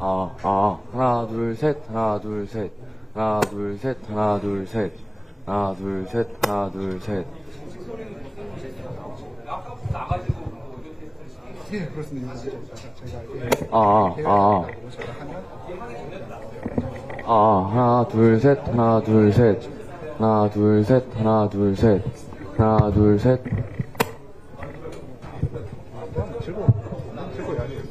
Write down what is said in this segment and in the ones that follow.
하나, 둘, 셋, 하나, 둘, 셋. 하나, 둘, 셋, 하나, 둘, 셋. 하나, 둘, 셋, 하나, 둘, 셋. 예, 그렇습니다. 저희가 하나, 둘, 셋, 하나, 둘, 셋. 하나, 둘, 셋, 하나, 둘, 셋. 하나, 둘, 셋. 즐거워야지.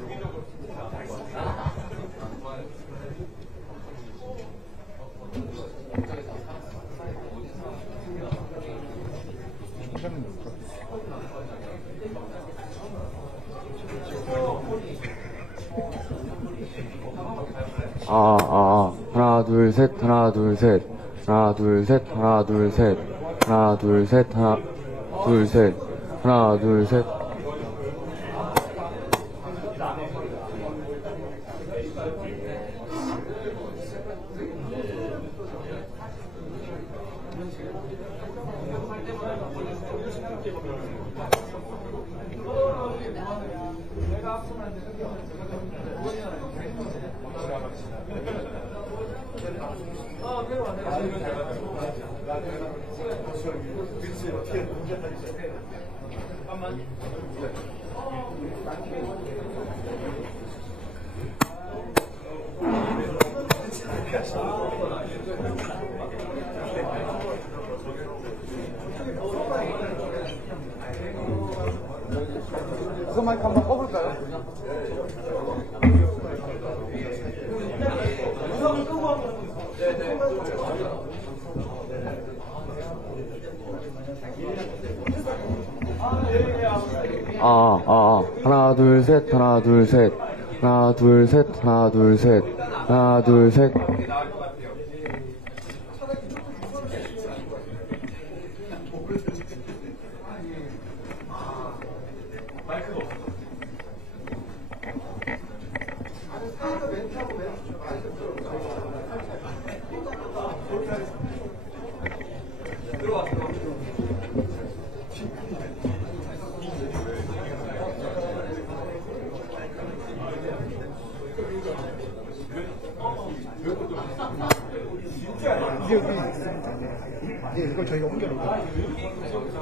하나, 둘, 셋, 하나, 둘, 셋. 하나, 둘, 셋, 하나, 둘, 셋. 하나, 둘, 셋, 하나, 둘, 셋. 하나, 둘, 셋. 우선 마이크 한번 꺼볼까요? 하나, 둘, 셋, 하나, 둘, 셋. 하나, 둘, 셋, 하나, 둘, 셋. 하나, 둘, 셋. 이제 이걸 저희가 옮겨놓을게요.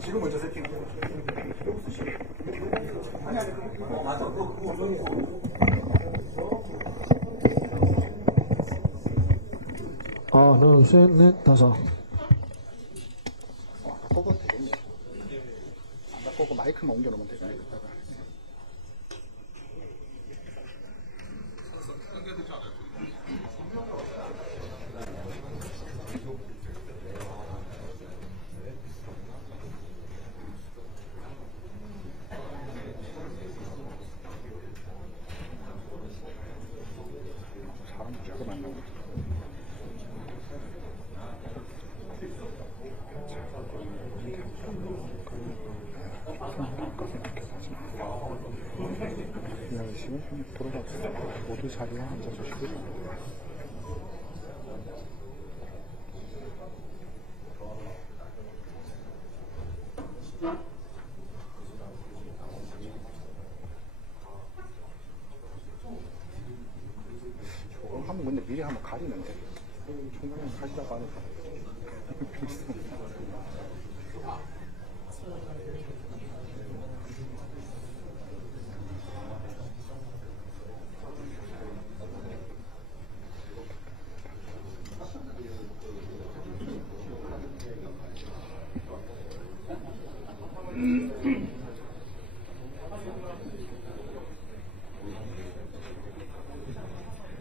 지금 먼저 세팅. 하나, 셋, 넷, 다섯. 바꿔도 되겠네. 안 바꾸고 마이크만 옮겨놓으면 되잖아요. 그다가. 사람 자꾸 만나고. 이야기식은 돌아가겠습니다. 모두 자리에 앉아주시기 바랍니다. 저거 한번 근데 미리 한번 가리는데 총장님 가시다가 하니까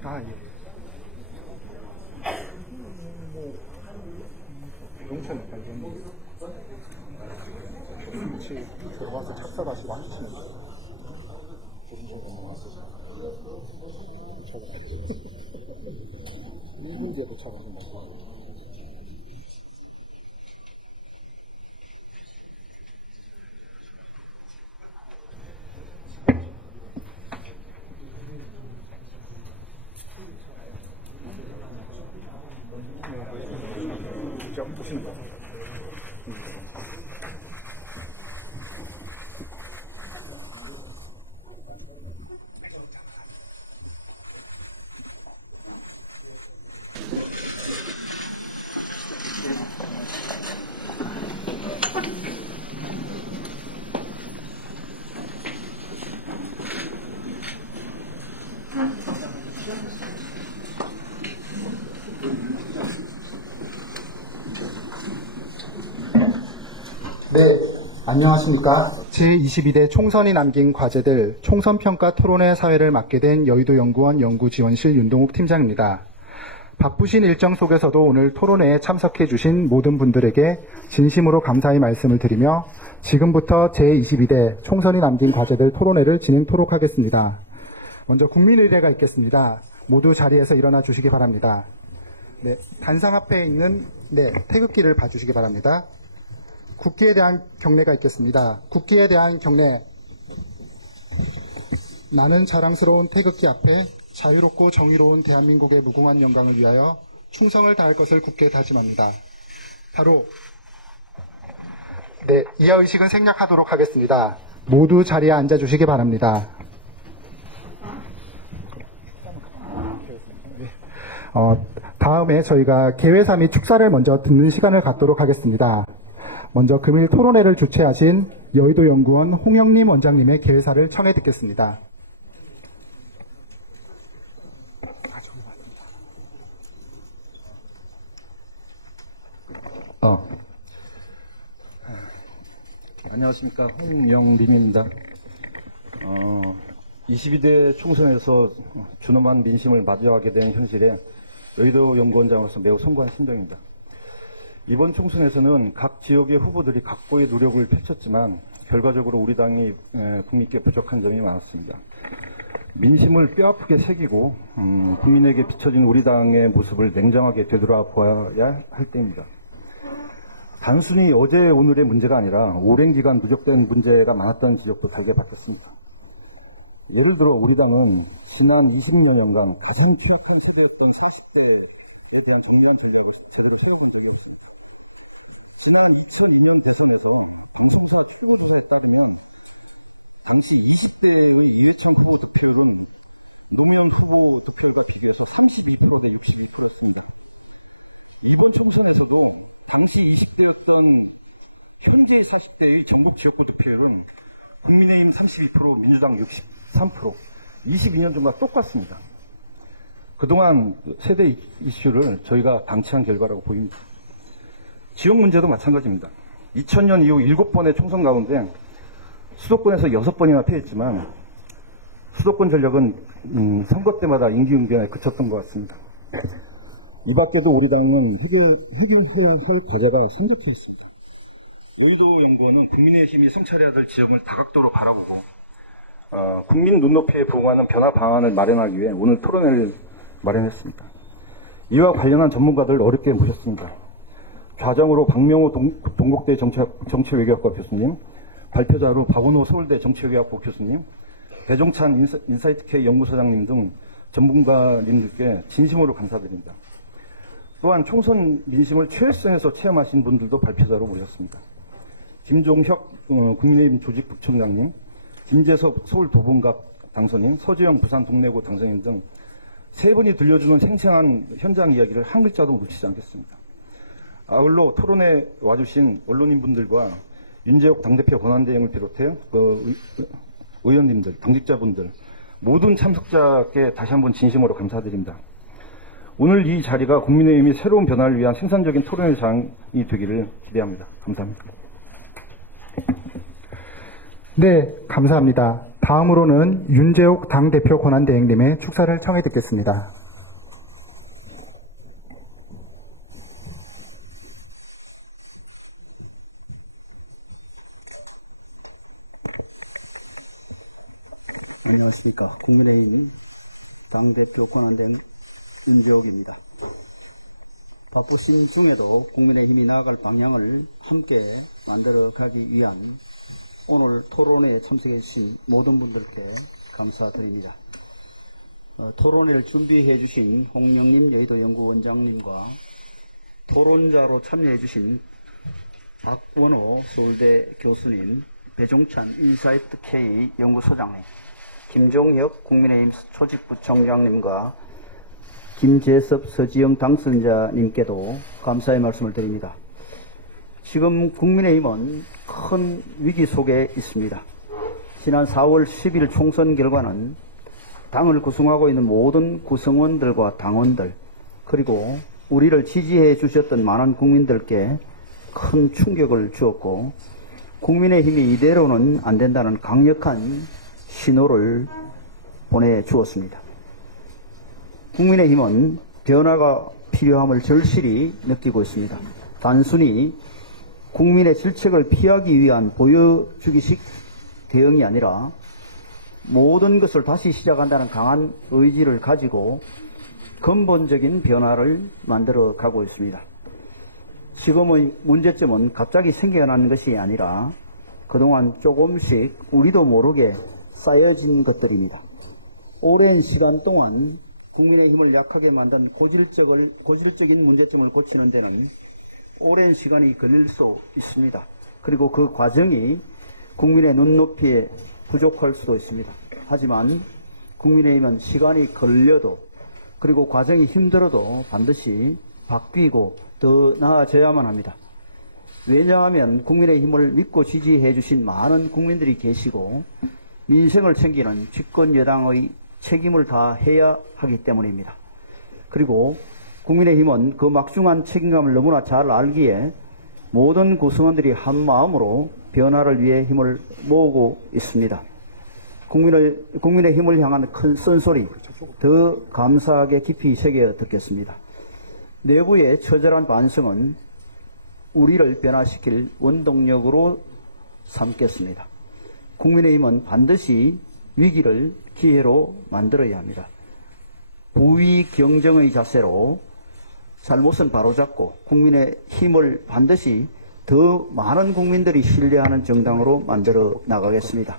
아, 예. 용천 발견이 같이 들어가서 착석하시고 앉으시는 거예요. 도착을 1분 뒤에 도착하신다. 직접 보시는 겁니다. 네, 안녕하십니까. 제22대 총선이 남긴 과제들 총선평가 토론회 사회를 맡게 된 여의도 연구원 연구지원실 윤동욱 팀장입니다. 바쁘신 일정 속에서도 오늘 토론회에 참석해 주신 모든 분들에게 진심으로 감사의 말씀을 드리며 지금부터 제22대 총선이 남긴 과제들 토론회를 진행토록 하겠습니다. 먼저 국민의례가 있겠습니다. 모두 자리에서 일어나 주시기 바랍니다. 네, 단상 앞에 있는 태극기를 봐주시기 바랍니다. 국기에 대한 경례가 있겠습니다. 국기에 대한 경례. 나는 자랑스러운 태극기 앞에 자유롭고 정의로운 대한민국의 무궁한 영광을 위하여 충성을 다할 것을 굳게 다짐합니다. 바로 이하 의식은 생략하도록 하겠습니다. 모두 자리에 앉아주시기 바랍니다. 다음에 저희가 개회사 및 축사를 먼저 듣는 시간을 갖도록 하겠습니다. 먼저 금일 토론회를 주최하신 여의도 연구원 홍영림 원장님의 개회사를 청해 듣겠습니다. 안녕하십니까. 홍영림입니다. 22대 총선에서 준엄한 민심을 마주하게 된 현실에 여의도 연구원장으로서 매우 송구한 심정입니다. 이번 총선에서는 각 지역의 후보들이 각고의 노력을 펼쳤지만 결과적으로 우리 당이 국민께 부족한 점이 많았습니다. 민심을 뼈아프게 새기고 국민에게 비춰진 우리 당의 모습을 냉정하게 되돌아보아야 할 때입니다. 단순히 어제 오늘의 문제가 아니라 오랜 기간 누적된 문제가 많았던 지적도 달게 밝혔습니다. 예를 들어 우리 당은 지난 20여 년간 가장 취약한 세대였던 40대에 대한 정밀한 전략을 제대로 세워본 적이 없습니다. 지난 2002년 대선에서 방송사 출구조사에 따르면 당시 20대의 이회창 후보 득표율은 노무현 후보 득표율과 비교해서 32% 대 62%였습니다. 이번 총선에서도 당시 20대였던 현재 40대의 전국 지역구 득표율은 국민의힘 32%, 민주당 63%, 22년 전과 똑같습니다. 그동안 세대 이슈를 저희가 방치한 결과라고 보입니다. 지역 문제도 마찬가지입니다. 2000년 이후 7번의 총선 가운데 수도권에서 6번이나 패했지만 수도권 전력은 선거 때마다 임기응변에 그쳤던 것 같습니다. 이 밖에도 우리 당은 해결해야 할 과제가 산적해 있습니다. 여의도 연구원은 국민의힘이 성찰해야 될 지점을 다각도로 바라보고 국민 눈높이에 부응하는 변화 방안을 마련하기 위해 오늘 토론회를 마련했습니다. 이와 관련한 전문가들을 어렵게 모셨습니다. 좌장으로 박명호 동국대 정치외교학과 교수님, 발표자로 박원호 서울대 정치외교학부 교수님, 배종찬 인사이트K 연구소장님 등 전문가님들께 진심으로 감사드립니다. 또한 총선 민심을 최일선에서 체험하신 분들도 발표자로 모셨습니다. 김종혁 국민의힘 조직부총장님, 김재섭 서울 도봉갑 당선인, 서주영 부산 동래구 당선인 등 세 분이 들려주는 생생한 현장 이야기를 한 글자도 놓치지 않겠습니다. 아울러 토론에 와주신 언론인분들과 윤재옥 당대표 권한대행을 비롯해 의원님들, 당직자분들 모든 참석자께 다시 한번 진심으로 감사드립니다. 오늘 이 자리가 국민의힘이 새로운 변화를 위한 생산적인 토론의 장이 되기를 기대합니다. 감사합니다. 네, 감사합니다. 다음으로는 윤재옥 당대표 권한대행님의 축사를 청해 듣겠습니다. 안녕하십니까. 국민의힘 당대표 권한대행 윤재옥입니다. 바쁘신 중에도 국민의힘이 나아갈 방향을 함께 만들어가기 위한 오늘 토론회에 참석해 주신 모든 분들께 감사드립니다. 토론회를 준비해 주신 홍영림 여의도연구원장님과 토론자로 참여해 주신 박원호 서울대 교수님, 배종찬 인사이트K 연구소장님, 김종혁 국민의힘 조직부총장님과 김재섭 서지영 당선자님께도 감사의 말씀을 드립니다. 지금 국민의힘은 큰 위기 속에 있습니다. 지난 4월 10일 총선 결과는 당을 구성하고 있는 모든 구성원들과 당원들, 그리고 우리를 지지해 주셨던 많은 국민들께 큰 충격을 주었고, 국민의힘이 이대로는 안 된다는 강력한 신호를 보내주었습니다. 국민의힘은 변화가 필요함을 절실히 느끼고 있습니다. 단순히 국민의 질책을 피하기 위한 보여주기식 대응이 아니라 모든 것을 다시 시작한다는 강한 의지를 가지고 근본적인 변화를 만들어 가고 있습니다. 지금의 문제점은 갑자기 생겨난 것이 아니라 그동안 조금씩 우리도 모르게 쌓여진 것들입니다. 오랜 시간 동안 국민의힘을 약하게 만든 고질적인 문제점을 고치는 데는 오랜 시간이 걸릴 수 있습니다. 그리고 그 과정이 국민의 눈높이에 부족할 수도 있습니다. 하지만 국민의힘은 시간이 걸려도, 그리고 과정이 힘들어도 반드시 바뀌고 더 나아져야만 합니다. 왜냐하면 국민의힘을 믿고 지지해 주신 많은 국민들이 계시고 민생을 챙기는 집권 여당의 책임을 다해야 하기 때문입니다. 그리고 국민의힘은 그 막중한 책임감을 너무나 잘 알기에 모든 구성원들이 한마음으로 변화를 위해 힘을 모으고 있습니다. 국민의힘을 향한 큰 쓴소리 더 감사하게 깊이 새겨 듣겠습니다. 내부의 처절한 반성은 우리를 변화시킬 원동력으로 삼겠습니다. 국민의힘은 반드시 위기를 기회로 만들어야 합니다. 부위 경정의 자세로 잘못은 바로잡고 국민의 힘을 반드시 더 많은 국민들이 신뢰하는 정당으로 만들어 나가겠습니다.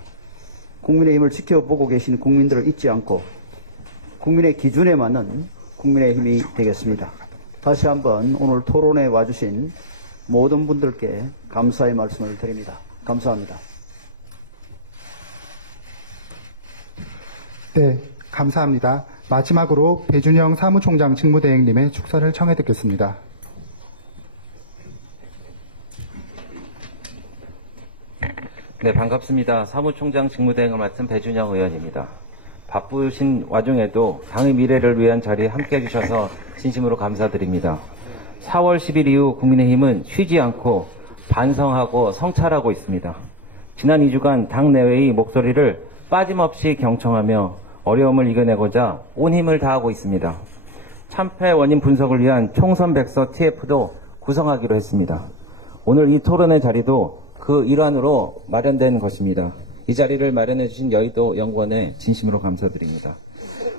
국민의힘을 지켜보고 계신 국민들을 잊지 않고 국민의 기준에 맞는 국민의힘이 되겠습니다. 다시 한번 오늘 토론에 와주신 모든 분들께 감사의 말씀을 드립니다. 감사합니다. 네, 감사합니다. 마지막으로 배준영 사무총장 직무대행님의 축사를 청해 듣겠습니다. 네, 반갑습니다. 사무총장 직무대행을 맡은 배준영 의원입니다. 바쁘신 와중에도 당의 미래를 위한 자리에 함께해 주셔서 진심으로 감사드립니다. 4월 10일 이후 국민의힘은 쉬지 않고 반성하고 성찰하고 있습니다. 지난 2주간 당 내외의 목소리를 빠짐없이 경청하며 어려움을 이겨내고자 온 힘을 다하고 있습니다. 참패 원인 분석을 위한 총선 백서 TF도 구성하기로 했습니다. 오늘 이 토론의 자리도 그 일환으로 마련된 것입니다. 이 자리를 마련해 주신 여의도 연구원에 진심으로 감사드립니다.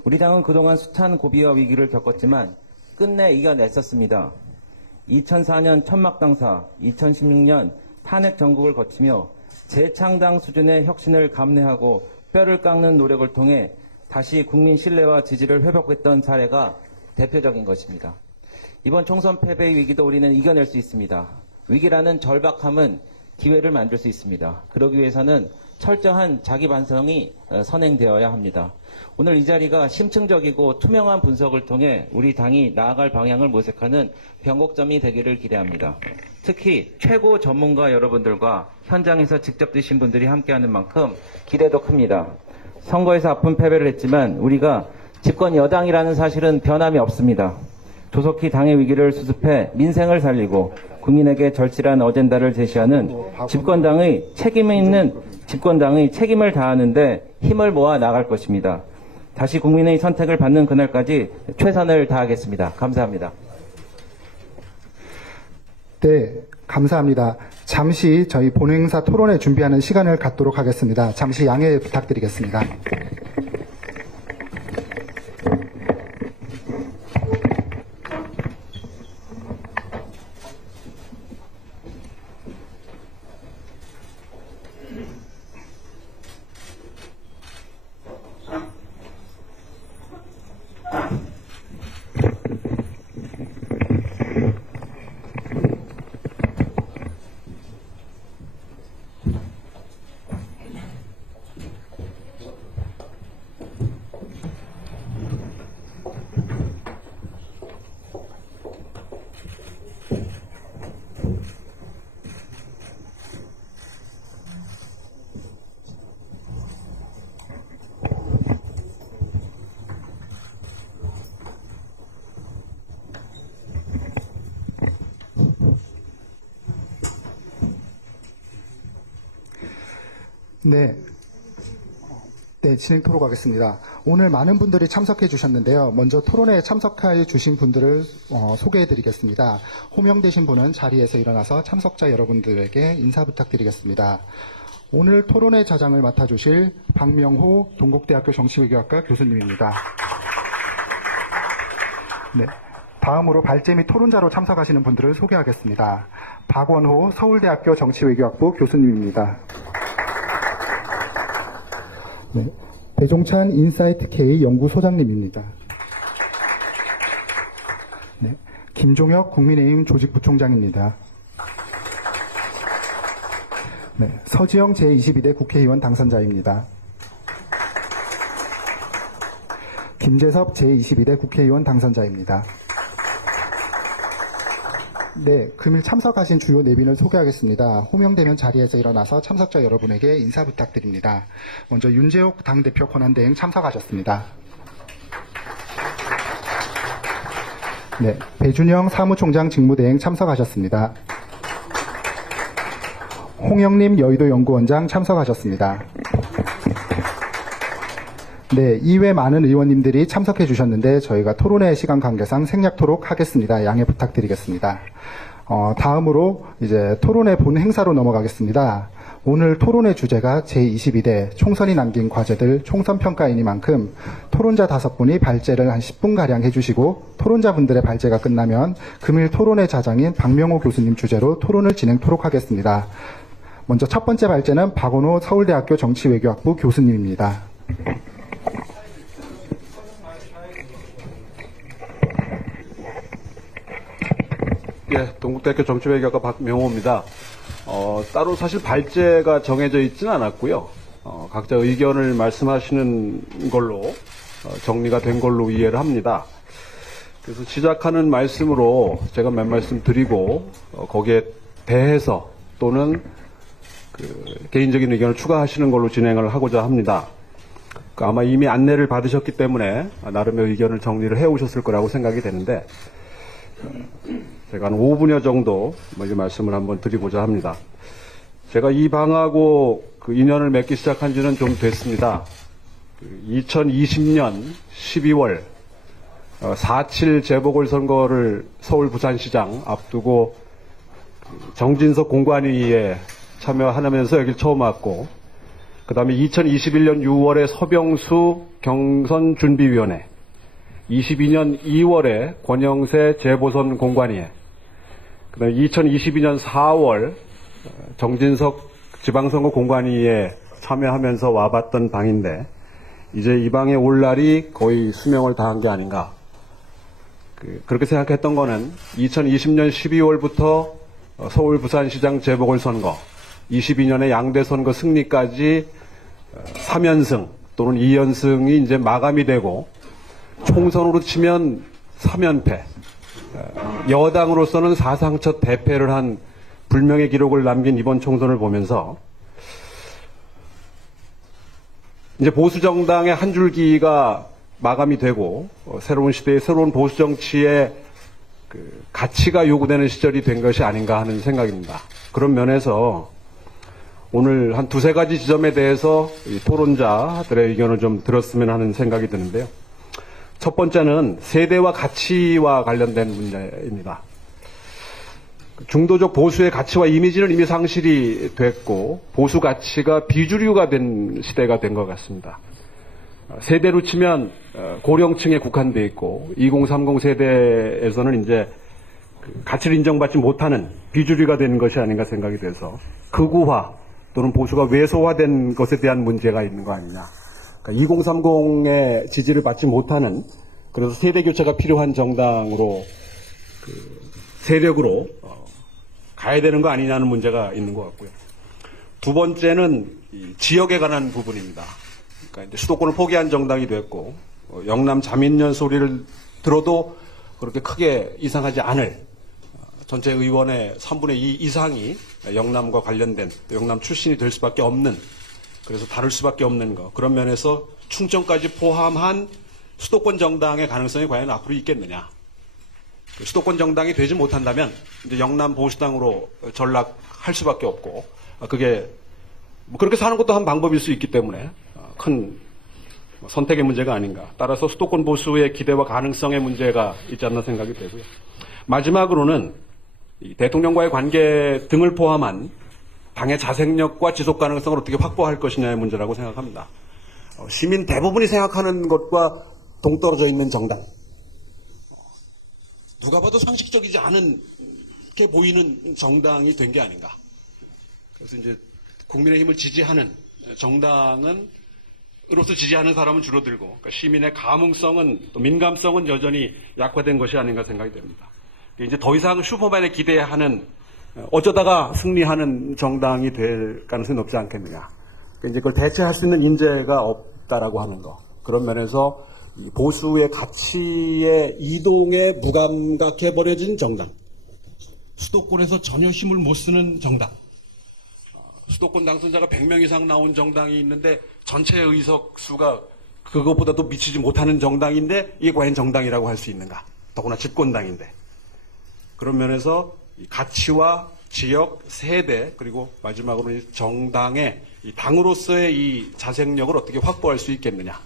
우리 당은 그동안 숱한 고비와 위기를 겪었지만 끝내 이겨냈었습니다. 2004년 천막당사, 2016년 탄핵 정국을 거치며 재창당 수준의 혁신을 감내하고 뼈를 깎는 노력을 통해 다시 국민 신뢰와 지지를 회복했던 사례가 대표적인 것입니다. 이번 총선 패배의 위기도 우리는 이겨낼 수 있습니다. 위기라는 절박함은 기회를 만들 수 있습니다. 그러기 위해서는 철저한 자기 반성이 선행되어야 합니다. 오늘 이 자리가 심층적이고 투명한 분석을 통해 우리 당이 나아갈 방향을 모색하는 변곡점이 되기를 기대합니다. 특히 최고 전문가 여러분들과 현장에서 직접 드신 분들이 함께하는 만큼 기대도 큽니다. 선거에서 아픈 패배를 했지만 우리가 집권 여당이라는 사실은 변함이 없습니다. 조속히 당의 위기를 수습해 민생을 살리고 국민에게 절실한 어젠다를 제시하는 집권당의 책임을 다하는데 힘을 모아 나갈 것입니다. 다시 국민의 선택을 받는 그날까지 최선을 다하겠습니다. 감사합니다. 네, 감사합니다. 잠시 저희 본행사 토론회 준비하는 시간을 갖도록 하겠습니다. 잠시 양해 부탁드리겠습니다. 네, 진행토록 하겠습니다. 오늘 많은 분들이 참석해 주셨는데요. 먼저 토론회에 참석해 주신 분들을 소개해 드리겠습니다. 호명되신 분은 자리에서 일어나서 참석자 여러분들에게 인사 부탁드리겠습니다. 오늘 토론회 자장을 맡아주실 박명호 동국대학교 정치외교학과 교수님입니다. 네. 다음으로 발제 및 토론자로 참석하시는 분들을 소개하겠습니다. 박원호 서울대학교 정치외교학부 교수님입니다. 네, 배종찬 인사이트 K 연구소장님입니다. 네, 김종혁 국민의힘 조직부총장입니다. 네, 서지영 제22대 국회의원 당선자입니다. 김재섭 제22대 국회의원 당선자입니다. 네, 금일 참석하신 주요 내빈을 소개하겠습니다. 호명되면 자리에서 일어나서 참석자 여러분에게 인사 부탁드립니다. 먼저 윤재옥 당대표 권한대행 참석하셨습니다. 네, 배준영 사무총장 직무대행 참석하셨습니다. 홍영림 여의도 연구원장 참석하셨습니다. 네, 이외 많은 의원님들이 참석해 주셨는데 저희가 토론회 시간 관계상 생략토록 하겠습니다. 양해 부탁드리겠습니다. 다음으로 이제 토론회 본 행사로 넘어가겠습니다. 오늘 토론회 주제가 제22대 총선이 남긴 과제들 총선평가이니만큼 토론자 5분이 발제를 한 10분가량 해주시고 토론자분들의 발제가 끝나면 금일 토론회 자장인 박명호 교수님 주제로 토론을 진행토록 하겠습니다. 먼저 첫 번째 발제는 박원호 서울대학교 정치외교학부 교수님입니다. 예, 동국대학교 정치외교학과 박명호입니다. 따로 사실 발제가 정해져 있지는 않았고요. 각자 의견을 말씀하시는 걸로 정리가 된 걸로 이해를 합니다. 그래서 시작하는 말씀으로 제가 몇 말씀 드리고 거기에 대해서 또는 개인적인 의견을 추가하시는 걸로 진행을 하고자 합니다. 아마 이미 안내를 받으셨기 때문에 나름의 의견을 정리를 해오셨을 거라고 생각이 되는데 제가 한 5분여 정도 말씀을 한번 드리고자 합니다. 제가 이 방하고 그 인연을 맺기 시작한 지는 좀 됐습니다. 2020년 12월 4.7 재보궐선거를 서울 부산시장 앞두고 정진석 공관위에 참여하면서 여길 처음 왔고, 그 다음에 2021년 6월에 서병수 경선준비위원회, 22년 2월에 권영세 재보선 공관위에, 그 다음에 2022년 4월 정진석 지방선거 공관위에 참여하면서 와봤던 방인데, 이제 이 방에 올 날이 거의 수명을 다한 게 아닌가. 그렇게 생각했던 거는 2020년 12월부터 서울 부산시장 재보궐선거, 22년의 양대선거 승리까지 3연승 또는 2연승이 이제 마감이 되고, 총선으로 치면 3연패, 여당으로서는 사상 첫 대패를 한 불명의 기록을 남긴 이번 총선을 보면서 이제 보수정당의 한 줄기가 마감이 되고 새로운 시대의 새로운 보수정치의 그 가치가 요구되는 시절이 된 것이 아닌가 하는 생각입니다. 그런 면에서 오늘 한 두세 가지 지점에 대해서 이 토론자들의 의견을 좀 들었으면 하는 생각이 드는데요. 첫 번째는 세대와 가치와 관련된 문제입니다. 중도적 보수의 가치와 이미지는 이미 상실이 됐고 보수 가치가 비주류가 된 시대가 된 것 같습니다. 세대로 치면 고령층에 국한되어 있고 2030 세대에서는 이제 가치를 인정받지 못하는 비주류가 된 것이 아닌가 생각이 돼서 극우화 또는 보수가 왜소화된 것에 대한 문제가 있는 거 아니냐. 그러니까 2030의 지지를 받지 못하는, 그래서 세대 교체가 필요한 정당으로 세력으로 가야 되는 거 아니냐는 문제가 있는 것 같고요. 두 번째는 이 지역에 관한 부분입니다. 그러니까 이제 수도권을 포기한 정당이 됐고 영남 자민련 소리를 들어도 그렇게 크게 이상하지 않을 전체 의원의 3분의 2 이상이 영남과 관련된 영남 출신이 될 수밖에 없는, 그래서 다를 수밖에 없는 거, 그런 면에서 충청까지 포함한 수도권 정당의 가능성이 과연 앞으로 있겠느냐. 수도권 정당이 되지 못한다면 이제 영남 보수당으로 전락할 수밖에 없고, 그게 뭐 그렇게 사는 것도 한 방법일 수 있기 때문에 큰 선택의 문제가 아닌가. 따라서 수도권 보수의 기대와 가능성의 문제가 있지 않나 생각이 되고요. 마지막으로는 이 대통령과의 관계 등을 포함한 당의 자생력과 지속 가능성을 어떻게 확보할 것이냐의 문제라고 생각합니다. 시민 대부분이 생각하는 것과 동떨어져 있는 정당, 누가 봐도 상식적이지 않은 게 보이는 정당이 된 게 아닌가. 그래서 이제 국민의힘을 지지하는 정당은 으로서 지지하는 사람은 줄어들고, 그러니까 시민의 감흥성은 또 민감성은 여전히 약화된 것이 아닌가 생각이 됩니다. 이제 더 이상 슈퍼맨에 기대하는 어쩌다가 승리하는 정당이 될 가능성이 높지 않겠느냐. 그러니까 이제 그걸 대체할 수 있는 인재가 없다라고 하는 거. 그런 면에서 이 보수의 가치의 이동에 무감각해버려진 정당, 수도권에서 전혀 힘을 못 쓰는 정당, 수도권 당선자가 100명 이상 나온 정당이 있는데 전체 의석 수가 그것보다도 미치지 못하는 정당인데 이게 과연 정당이라고 할 수 있는가. 더구나 집권당인데. 그런 면에서 이 가치와 지역, 세대, 그리고 마지막으로 이 정당의 이 당으로서의 이 자생력을 어떻게 확보할 수 있겠느냐.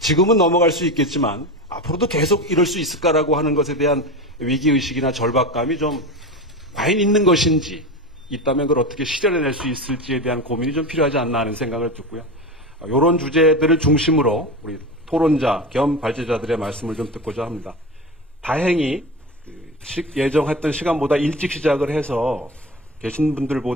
지금은 넘어갈 수 있겠지만 앞으로도 계속 이럴 수 있을까라고 하는 것에 대한 위기의식이나 절박감이 좀 과연 있는 것인지, 있다면 그걸 어떻게 실현해낼 수 있을지에 대한 고민이 좀 필요하지 않나 하는 생각을 듣고요. 이런 주제들을 중심으로 우리 토론자 겸 발제자들의 말씀을 좀 듣고자 합니다. 다행히 예정했던 시간보다 일찍 시작을 해서 계신 분들에게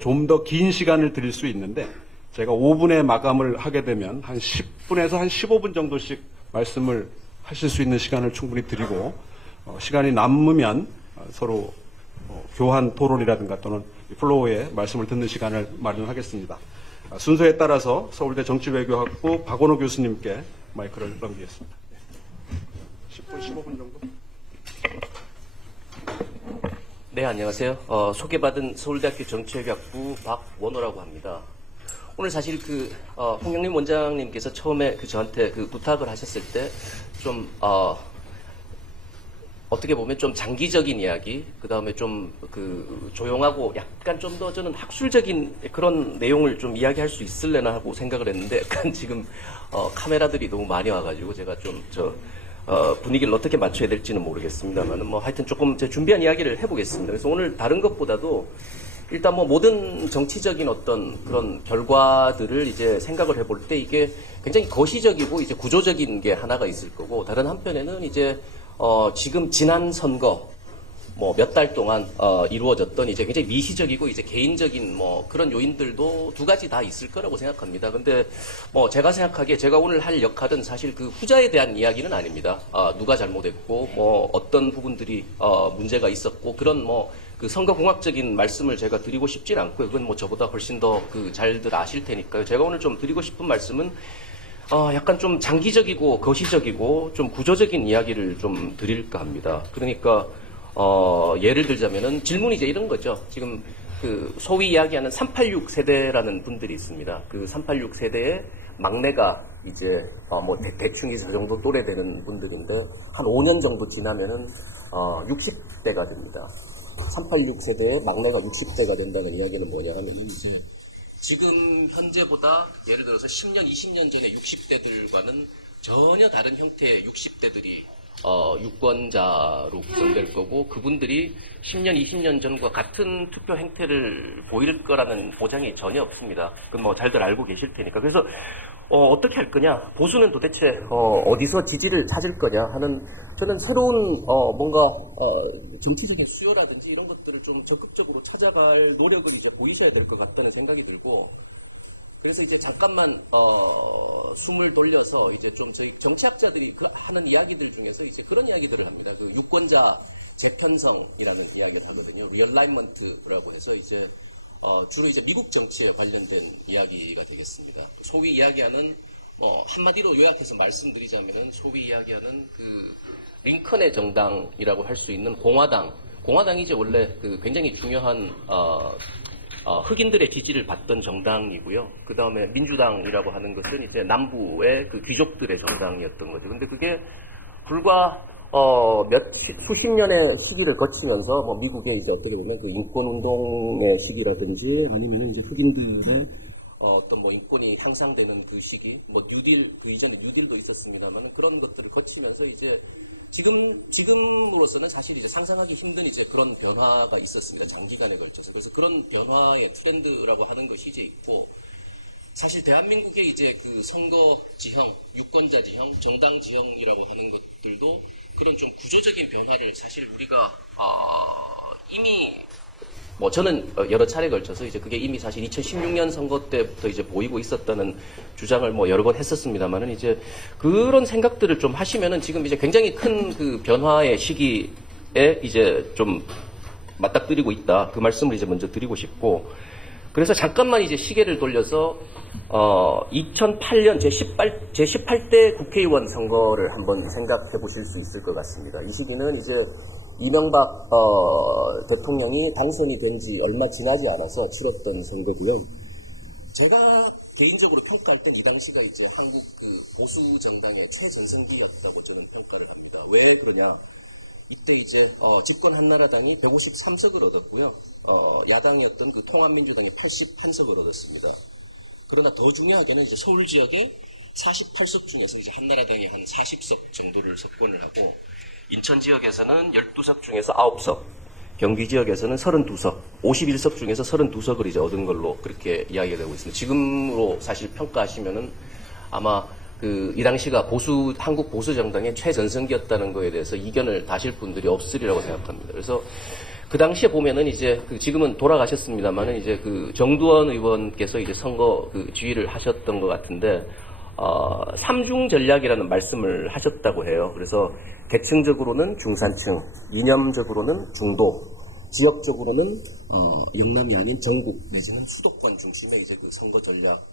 좀 더 긴 시간을 드릴 수 있는데, 제가 5분에 마감을 하게 되면 한 10분에서 한 15분 정도씩 말씀을 하실 수 있는 시간을 충분히 드리고, 시간이 남으면 서로 교환 토론이라든가 또는 플로어에 말씀을 듣는 시간을 마련하겠습니다. 순서에 따라서 서울대 정치외교학부 박원호 교수님께 마이크를 넘기겠습니다. 10분, 15분 정도. 네, 안녕하세요. 소개받은 서울대학교 정치외교학부 박원호라고 합니다. 오늘 사실 홍영림 원장님께서 처음에 저한테 부탁을 하셨을 때 좀 어떻게 보면 좀 장기적인 이야기, 그 다음에 좀 그 조용하고 약간 좀 더 저는 학술적인 그런 내용을 좀 이야기할 수 있을래나 하고 생각을 했는데 약간 지금 카메라들이 너무 많이 와가지고 제가 좀 분위기를 어떻게 맞춰야 될지는 모르겠습니다만 뭐 하여튼 조금 제 준비한 이야기를 해보겠습니다. 그래서 오늘 다른 것보다도 일단 뭐 모든 정치적인 어떤 그런 결과들을 이제 생각을 해볼 때 이게 굉장히 거시적이고 이제 구조적인 게 하나가 있을 거고 다른 한편에는 이제 지금 지난 선거 뭐 몇 달 동안 이루어졌던 이제 굉장히 미시적이고 이제 개인적인 뭐 그런 요인들도 두 가지 다 있을 거라고 생각합니다. 근데 뭐 제가 생각하기에 제가 오늘 할 역할은 사실 그 후자에 대한 이야기는 아닙니다. 누가 잘못했고 뭐 어떤 부분들이 문제가 있었고 그런 뭐 그 선거공학적인 말씀을 제가 드리고 싶진 않고요. 그건 뭐 저보다 훨씬 더 그 잘들 아실 테니까요. 제가 오늘 좀 드리고 싶은 말씀은 약간 좀 장기적이고 거시적이고 좀 구조적인 이야기를 좀 드릴까 합니다. 그러니까 예를 들자면은 질문이 이제 이런 거죠. 지금 그 소위 이야기하는 386 세대라는 분들이 있습니다. 그 386 세대의 막내가 이제 뭐 대충 이제 저 정도 또래 되는 분들인데 한 5년 정도 지나면은 60대가 됩니다. 386 세대의 막내가 60대가 된다는 이야기는 뭐냐 하면은 이제 지금 현재보다 예를 들어서 10년, 20년 전에 60대들과는 전혀 다른 형태의 60대들이 유권자로 구성될 거고 그분들이 10년, 20년 전과 같은 투표 행태를 보일 거라는 보장이 전혀 없습니다. 그건 뭐 잘들 알고 계실 테니까. 그래서 어떻게 할 거냐? 보수는 도대체 어디서 지지를 찾을 거냐 하는 저는 새로운 뭔가 정치적인 수요라든지 이런 것들을 좀 적극적으로 찾아갈 노력을 이제 보이셔야 될 것 같다는 생각이 들고 그래서 이제 잠깐만 숨을 돌려서 이제 좀 저희 정치학자들이 하는 이야기들 중에서 이제 그런 이야기들을 합니다. 그 유권자 재편성이라는 이야기를 하거든요. 리얼라이먼트라고 해서 이제 주로 이제 미국 정치에 관련된 이야기가 되겠습니다. 소위 이야기하는 한마디로 요약해서 말씀드리자면은 소위 이야기하는 그 링컨의 정당이라고 할 수 있는 공화당이 이제 원래 그 굉장히 중요한 흑인들의 지지를 받던 정당이고요. 그 다음에 민주당이라고 하는 것은 이제 남부의 그 귀족들의 정당이었던 거죠. 근데 그게 불과 수십 년의 시기를 거치면서 뭐 미국의 이제 어떻게 보면 그 인권 운동의 시기라든지 아니면은 이제 흑인들의 어떤 뭐 인권이 향상되는 그 시기, 뭐 뉴딜, 그 이전에 뉴딜도 있었습니다만은 그런 것들을 거치면서 이제 지금으로서는 사실 이제 상상하기 힘든 이제 그런 변화가 있었습니다. 장기간에 걸쳐서. 그래서 그런 변화의 트렌드라고 하는 것이 이제 있고, 사실 대한민국의 이제 그 선거 지형, 유권자 지형, 정당 지형이라고 하는 것들도 그런 좀 구조적인 변화를 사실 우리가, 이미 뭐 저는 여러 차례 걸쳐서 이제 그게 이미 사실 2016년 선거 때부터 이제 보이고 있었다는 주장을 뭐 여러 번 했었습니다만은 이제 그런 생각들을 좀 하시면은 지금 이제 굉장히 큰 그 변화의 시기에 이제 좀 맞닥뜨리고 있다. 그 말씀을 이제 먼저 드리고 싶고 그래서 잠깐만 이제 시계를 돌려서 2008년 제18대 국회의원 선거를 한번 생각해 보실 수 있을 것 같습니다. 이 시기는 이제 이명박 대통령이 당선이 된 지 얼마 지나지 않아서 치렀던 선거고요. 제가 개인적으로 평가할 땐 이 당시가 이제 한국 그 보수 정당의 최전성기였다고 저는 평가를 합니다. 왜 그러냐? 이때 이제 집권 한나라당이 153석을 얻었고요. 야당이었던 그 통합민주당이 81석을 얻었습니다. 그러나 더 중요하게는 이제 서울 지역에 48석 중에서 이제 한나라당이 한 40석 정도를 석권을 하고 인천 지역에서는 12석 중에서 9석, 경기 지역에서는 32석, 51석 중에서 32석을 이제 얻은 걸로 그렇게 이야기가 되고 있습니다. 지금으로 사실 평가하시면은 아마 이 당시가 한국 보수 정당의 최전성기였다는 거에 대해서 이견을 다실 분들이 없으리라고 생각합니다. 그래서 그 당시에 보면은 이제 지금은 돌아가셨습니다만은 이제 정두원 의원께서 이제 선거 지휘를 하셨던 것 같은데, 3중 전략이라는 말씀을 하셨다고 해요. 그래서 계층적으로는 중산층, 이념적으로는 중도, 지역적으로는 영남이 아닌 전국 내지는 수도권 중심의 이제 그 선거 전략.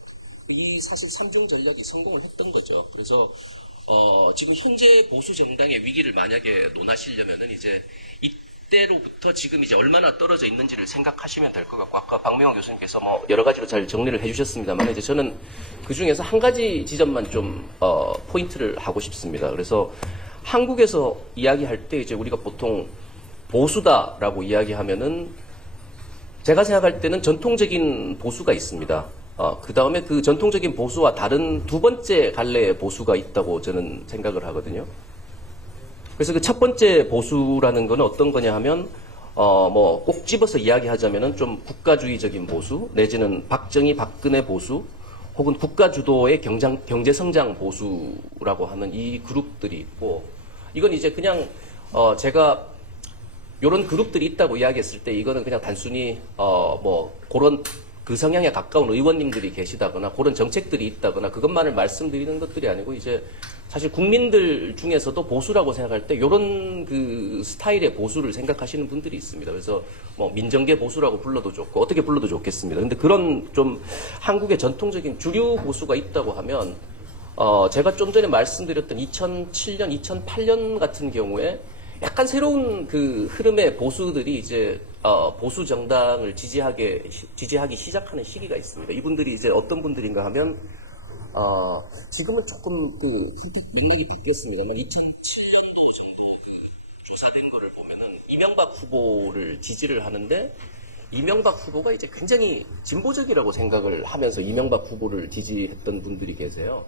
이 사실 3중 전략이 성공을 했던 거죠. 그래서 지금 현재 보수 정당의 위기를 만약에 논하시려면은 이제 이때로부터 지금 이제 얼마나 떨어져 있는지를 생각하시면 될 것 같고, 아까 박명호 교수님께서 뭐 여러 가지로 잘 정리를 해주셨습니다만 이제 저는 그 중에서 한 가지 지점만 좀 포인트를 하고 싶습니다. 그래서 한국에서 이야기할 때 이제 우리가 보통 보수다라고 이야기하면은 제가 생각할 때는 전통적인 보수가 있습니다. 그 다음에 그 전통적인 보수와 다른 두 번째 갈래의 보수가 있다고 저는 생각을 하거든요. 그래서 그 첫 번째 보수라는 거는 어떤 거냐 하면, 뭐 꼭 집어서 이야기하자면은 좀 국가주의적인 보수, 내지는 박정희, 박근혜 보수, 혹은 국가주도의 경제성장 보수라고 하는 이 그룹들이 있고, 이건 이제 그냥, 제가 요런 그룹들이 있다고 이야기했을 때 이거는 그냥 단순히, 뭐, 그런 그 성향에 가까운 의원님들이 계시다거나 그런 정책들이 있다거나 그것만을 말씀드리는 것들이 아니고 이제 사실 국민들 중에서도 보수라고 생각할 때 요런 그 스타일의 보수를 생각하시는 분들이 있습니다. 그래서 뭐 민정계 보수라고 불러도 좋고 어떻게 불러도 좋겠습니다. 근데 그런 좀 한국의 전통적인 주류 보수가 있다고 하면 제가 좀 전에 말씀드렸던 2007년, 2008년 같은 경우에 약간 새로운 그 흐름의 보수들이 이제 보수 정당을 지지하기 시작하는 시기가 있습니다. 이분들이 이제 어떤 분들인가 하면 지금은 조금 그 맥락이 바뀌었습니다만 2007년도 정도 그 조사된 거를 보면은 이명박 후보를 지지를 하는데 이명박 후보가 이제 굉장히 진보적이라고 생각을 하면서 이명박 후보를 지지했던 분들이 계세요.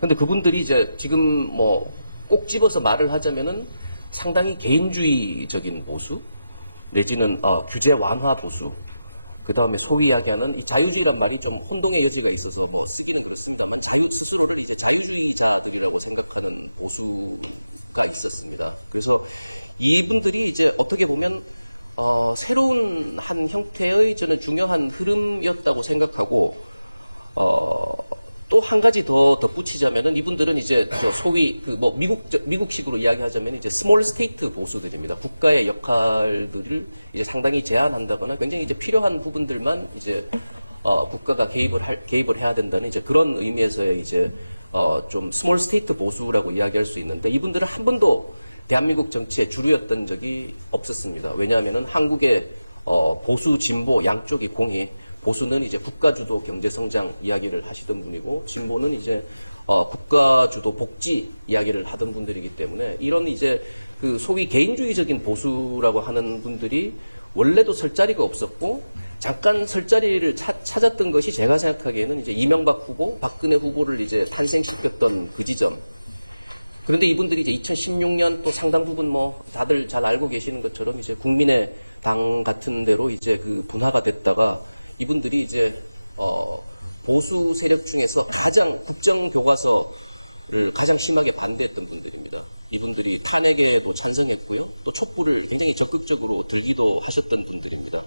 근데 그분들이 이제 지금 뭐 꼭 집어서 말을 하자면은 상당히 개인주의적인 보수, 내지는 규제 완화 보수, 그 다음에 소위 이야기하는 이 자유주의란 말이 좀 혼동의 여지가 있어서 뭐 쓰기는 그렇습니다만 스스로를 이제 자유주의자들이라고 생각하는 보수가 있었습니다. 그래서 이분들이 이제 어떻게 보면 새로운 한 형태의 저는 중요한 흐름이었다고 생각하고 또 한 가지 더 덧붙이자면은 이분들은 이제 소위 그 뭐 미국식으로 이야기하자면 이제 스몰 스테이트 보수들입니다. 국가의 역할들을 이제 상당히 제한한다거나 굉장히 이제 필요한 부분들만 이제 국가가 개입을 해야 된다는 이제 그런 의미에서의 이제 좀 스몰 스테이트 보수라고 이야기할 수 있는데 이분들은 한 번도 대한민국 정치의 주류였던 적이 없었습니다. 왜냐하면은 한국의 보수 진보 양쪽이 공히 보수는 이제 국가주도 경제성장 이야기를 하시던 분이고 진보는 이제 국가주도 복지 이야기를 하던 분들이기 때문에 이런 이제 그 소위 개인주의적인 보수라고 하는 분들이 원래도 설 자리가 없었고 잠깐 설 자리를 찾았던 것이 제가 생각하기에는 이제 이명박 후보, 박근혜 후보를 이제 탄생시켰던 그 지점. 그런데 이분들이 이제 2016년 또 상당 부분 뭐 다들 잘 알고 계시는 것처럼 이제 국민의당 같은 데로 이제 그 분화가 됐다가 이분들이 이제 보수 세력 중에서 가장 국정교과서를 가장 심하게 반대했던 분들입니다. 이분들이 탄핵에도 찬성했고요. 또 촛불을 굉장히 적극적으로 들기도 하셨던 분들입니다.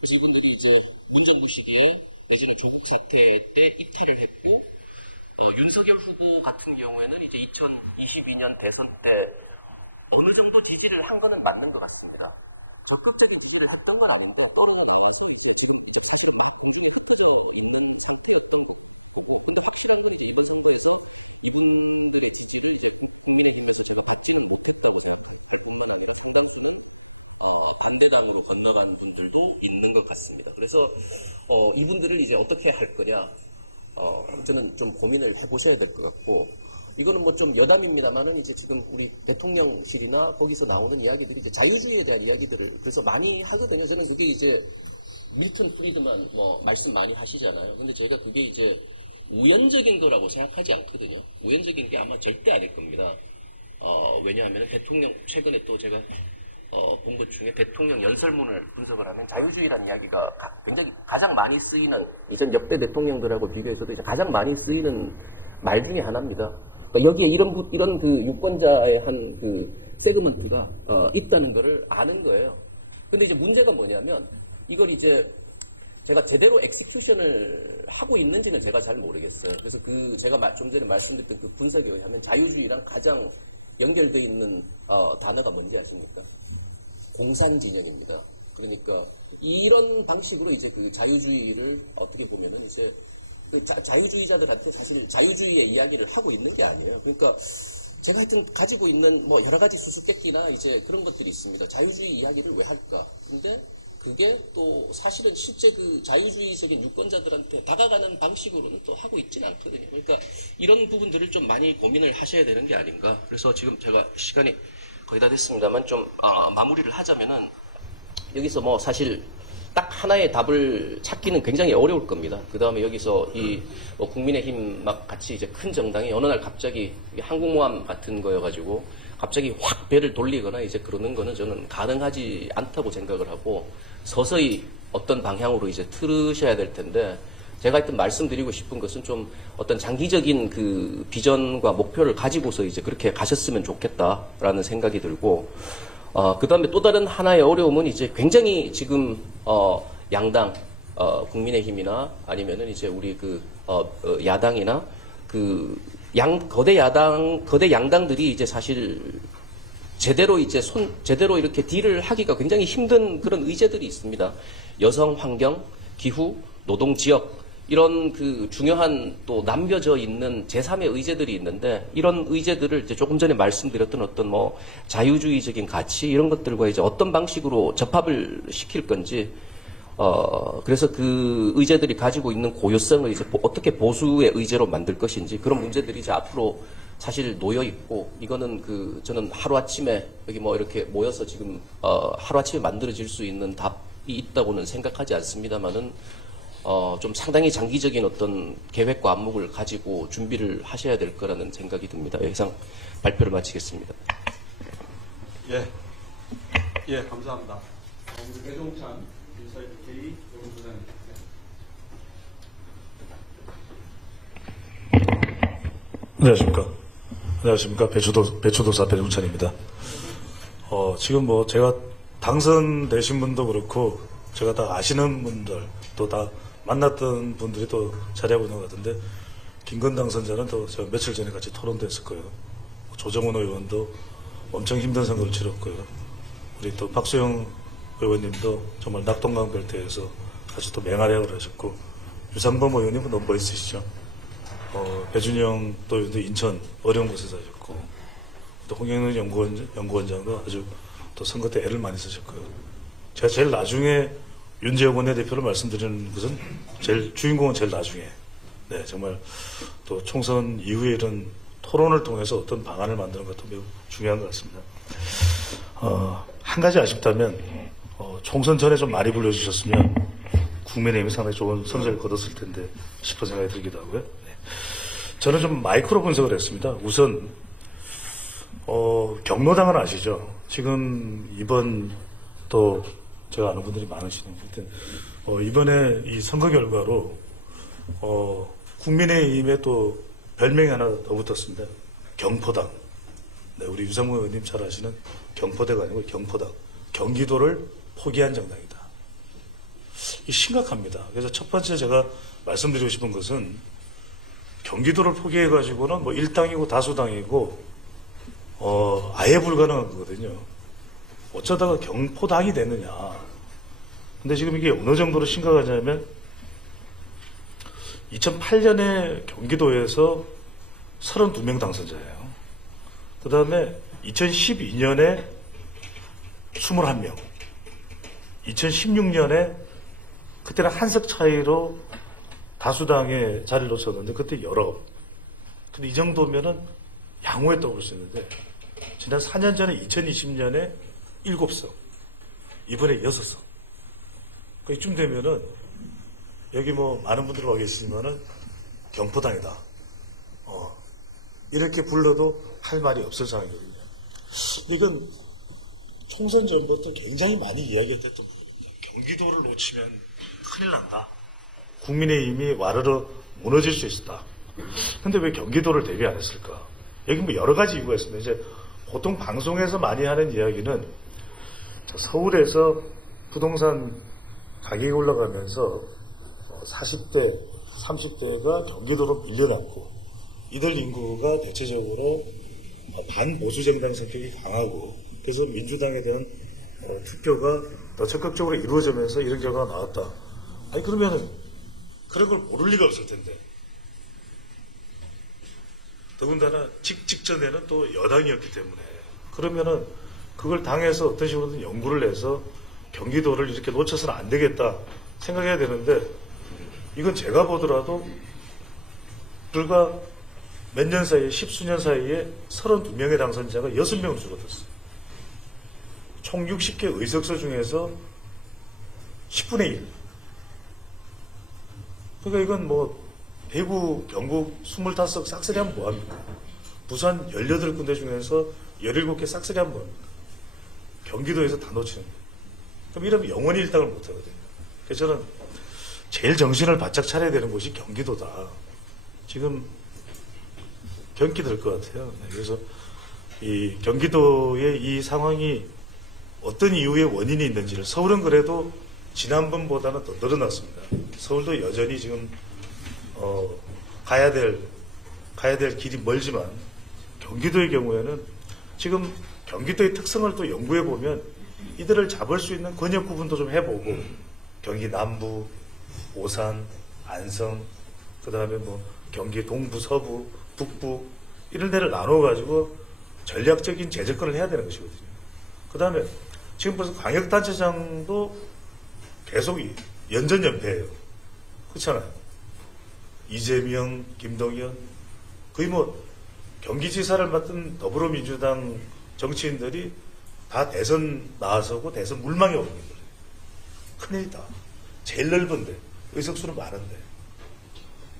그래서 이분들이 이제 문정부 시기에 내지는 조국 사태 때 이탈을 했고 윤석열 후보 같은 경우에는 이제 2022년 대선 때 어느 정도 지지를 한 거는 맞는 것 같습니다. 적극적인 지지를 했던 건 아닌데 떨어져 나와서 이제 지금 이제 사실은 막 공중에 흩어져 있는 상태였던 거고 근데 확실한 건 이제 이번 선거에서 이분들의 지지를 이제 국민의힘에서 제가 받지는 못했다고 생각할 뿐만 아니라 상당수는 반대당으로 건너간 분들도 있는 것 같습니다. 그래서 이분들을 이제 어떻게 할 거냐 저는 좀 고민을 해보셔야 될 것 같고 이거는 뭐 좀 여담입니다만은 이제 지금 우리 대통령실이나 거기서 나오는 이야기들이 이제 자유주의에 대한 이야기들을 그래서 많이 하거든요. 저는 그게 이제 밀턴 프리드만 뭐 말씀 많이 하시잖아요. 근데 제가 그게 이제 우연적인 거라고 생각하지 않거든요. 우연적인 게 아마 절대 아닐 겁니다. 왜냐하면 대통령 최근에 또 제가 본 것 중에 대통령 연설문을 분석을 하면 자유주의라는 이야기가 굉장히 가장 많이 쓰이는 이전 역대 대통령들하고 비교해서도 이제 가장 많이 쓰이는 말 중에 하나입니다. 그러니까 여기에 이런 그 유권자의 한 그 세그먼트가 있다는 거를 아는 거예요. 근데 이제 문제가 뭐냐면 이걸 이제 제가 제대로 엑시큐션을 하고 있는지는 제가 잘 모르겠어요. 그래서 그 제가 좀 전에 말씀드렸던 그 분석에 의하면 자유주의랑 가장 연결되어 있는 단어가 뭔지 아십니까? 공산진영입니다. 그러니까 이런 방식으로 이제 그 자유주의를 어떻게 보면은 이제 그 자유주의자들한테 사실 자유주의의 이야기를 하고 있는 게 아니에요. 그러니까 제가 하여튼 가지고 있는 뭐 여러 가지 수수께끼나 이제 그런 것들이 있습니다. 자유주의 이야기를 왜 할까? 근데 그게 또 사실은 실제 그 자유주의적인 유권자들한테 다가가는 방식으로는 또 하고 있지는 않거든요. 그러니까 이런 부분들을 좀 많이 고민을 하셔야 되는 게 아닌가. 그래서 지금 제가 시간이 거의 다 됐습니다만 좀 마무리를 하자면은 여기서 뭐 사실 딱 하나의 답을 찾기는 굉장히 어려울 겁니다. 그 다음에 여기서 뭐 국민의힘 막 같이 이제 큰 정당이 어느 날 갑자기 항공모함 같은 거여가지고 갑자기 확 배를 돌리거나 이제 그러는 거는 저는 가능하지 않다고 생각을 하고 서서히 어떤 방향으로 이제 틀으셔야 될 텐데 제가 하여튼 말씀드리고 싶은 것은 좀 어떤 장기적인 그 비전과 목표를 가지고서 이제 그렇게 가셨으면 좋겠다라는 생각이 들고 그 다음에 또 다른 하나의 어려움은 이제 굉장히 지금, 양당, 국민의힘이나 아니면은 이제 우리 야당이나 거대 양당들이 이제 사실 제대로 이렇게 딜을 하기가 굉장히 힘든 그런 의제들이 있습니다. 여성 환경, 기후, 노동 지역, 이런 그 중요한 또 남겨져 있는 제3의 의제들이 있는데 이런 의제들을 이제 조금 전에 말씀드렸던 어떤 뭐 자유주의적인 가치 이런 것들과 이제 어떤 방식으로 접합을 시킬 건지 그래서 그 의제들이 가지고 있는 고유성을 이제 어떻게 보수의 의제로 만들 것인지 그런 문제들이 이제 앞으로 사실 놓여 있고 이거는 저는 하루아침에 여기 뭐 이렇게 모여서 지금 하루아침에 만들어질 수 있는 답이 있다고는 생각하지 않습니다만은 좀 상당히 장기적인 어떤 계획과 안목을 가지고 준비를 하셔야 될 거라는 생각이 듭니다. 이상 발표를 마치겠습니다. 예, 감사합니다. 배종찬 인사이트K 연구부장입니다. 안녕하십니까. 배추도사 배종찬입니다. 지금 뭐 제가 당선되신 분도 그렇고 제가 다 아시는 분들 또 다 만났던 분들이 또 자리하고 있는 것 같은데 김건 당선자는 또 제가 며칠 전에 같이 토론도 했을 거예요. 조정훈 의원도 엄청 힘든 선거를 치렀고요. 우리 또 박수영 의원님도 정말 낙동강별태에서 같이 또 맹활약을 하셨고 유상범 의원님은 너무 멋있으시죠. 배준영 또 의원도 인천 어려운 곳에서 하셨고 또 홍영은 연구원장도 아주 또 선거 때 애를 많이 쓰셨고요. 제가 제일 나중에 윤재혁 원내대표를 말씀드리는 것은 주인공은 제일 나중에. 네, 정말 또 총선 이후에 이런 토론을 통해서 어떤 방안을 만드는 것도 매우 중요한 것 같습니다. 한 가지 아쉽다면, 총선 전에 좀 많이 불러주셨으면 국민의힘이 상당히 좋은 성적을 거뒀을 텐데 싶은 생각이 들기도 하고요. 네. 저는 좀 마이크로 분석을 했습니다. 우선, 경로당은 아시죠? 지금 이번 또 제가 아는 분들이 많으시네요. 하여튼, 이번에 이 선거 결과로, 국민의힘에 또 별명이 하나 더 붙었습니다. 경포당. 네, 우리 유상무 의원님 잘 아시는 경포대가 아니고 경포당. 경기도를 포기한 정당이다. 이 심각합니다. 그래서 첫 번째 제가 말씀드리고 싶은 것은 경기도를 포기해가지고는 뭐 일당이고 다수당이고, 아예 불가능한 거거든요. 어쩌다가 경포당이 됐느냐. 근데 지금 이게 어느 정도로 심각하냐면 2008년에 경기도에서 32명 당선자예요. 그 다음에 2012년에 21명. 2016년에 그때는 한석 차이로 다수당에 자리를 놓쳤는데 그때 19. 근데 이 정도면은 양호했다고 볼 수 있는데 지난 4년 전에 2020년에 7석, 이번에 6석. 이쯤 되면은, 여기 뭐, 많은 분들이 와 계시지만은, 경포당이다. 이렇게 불러도 할 말이 없을 상황이거든요. 근데 이건 총선 전부터 굉장히 많이 이야기가 됐던 부분입니다. 경기도를 놓치면 큰일 난다. 국민의힘이 와르르 무너질 수 있었다. 근데 왜 경기도를 대비 안 했을까? 여기 뭐 여러 가지 이유가 있습니다. 이제 보통 방송에서 많이 하는 이야기는 서울에서 부동산 가격이 올라가면서 40대, 30대가 경기도로 밀려났고 이들 인구가 대체적으로 반보수 정당 성격이 강하고 그래서 민주당에 대한 투표가 더 적극적으로 이루어지면서 이런 결과가 나왔다. 아니 그러면은 그런 걸 모를 리가 없을 텐데 더군다나 직전에는 또 여당이었기 때문에 그러면은 그걸 당에서 어떤 식으로든 연구를 해서 경기도를 이렇게 놓쳐서는 안 되겠다 생각해야 되는데, 이건 제가 보더라도 불과 몇 년 사이에, 10수년 사이에 32명의 당선자가 6명으로 줄어들었어요. 총 60개 의석수 중에서 10분의 1. 그러니까 이건 뭐 대구, 경북 25석 싹쓸이하면 뭐합니까? 부산 18군데 중에서 17개 싹쓸이하면 뭐합니까? 경기도에서 다 놓치는 거예요. 그럼 이러면 영원히 일당을 못하거든요. 그래서 저는 제일 정신을 바짝 차려야 되는 곳이 경기도다. 지금 경기될 것 같아요. 그래서 이 경기도의 이 상황이 어떤 이유의 원인이 있는지를, 서울은 그래도 지난번보다는 더 늘어났습니다. 서울도 여전히 지금 가야 될 길이 멀지만, 경기도의 경우에는 지금 경기도의 특성을 또 연구해 보면 이들을 잡을 수 있는 권역 구분도 좀 해보고, 경기 남부, 오산, 안성, 그 다음에 뭐 경기 동부, 서부, 북부 이런 데를 나눠가지고 전략적인 재접근을 해야 되는 것이거든요. 그 다음에 지금 벌써 광역단체장도 계속 연전연패예요. 그렇잖아요. 이재명, 김동연, 거의 뭐 경기지사를 맡은 더불어민주당 정치인들이 다 대선 나서고 대선 물망에 오는 거예요. 큰일이다. 제일 넓은데, 의석수는 많은데,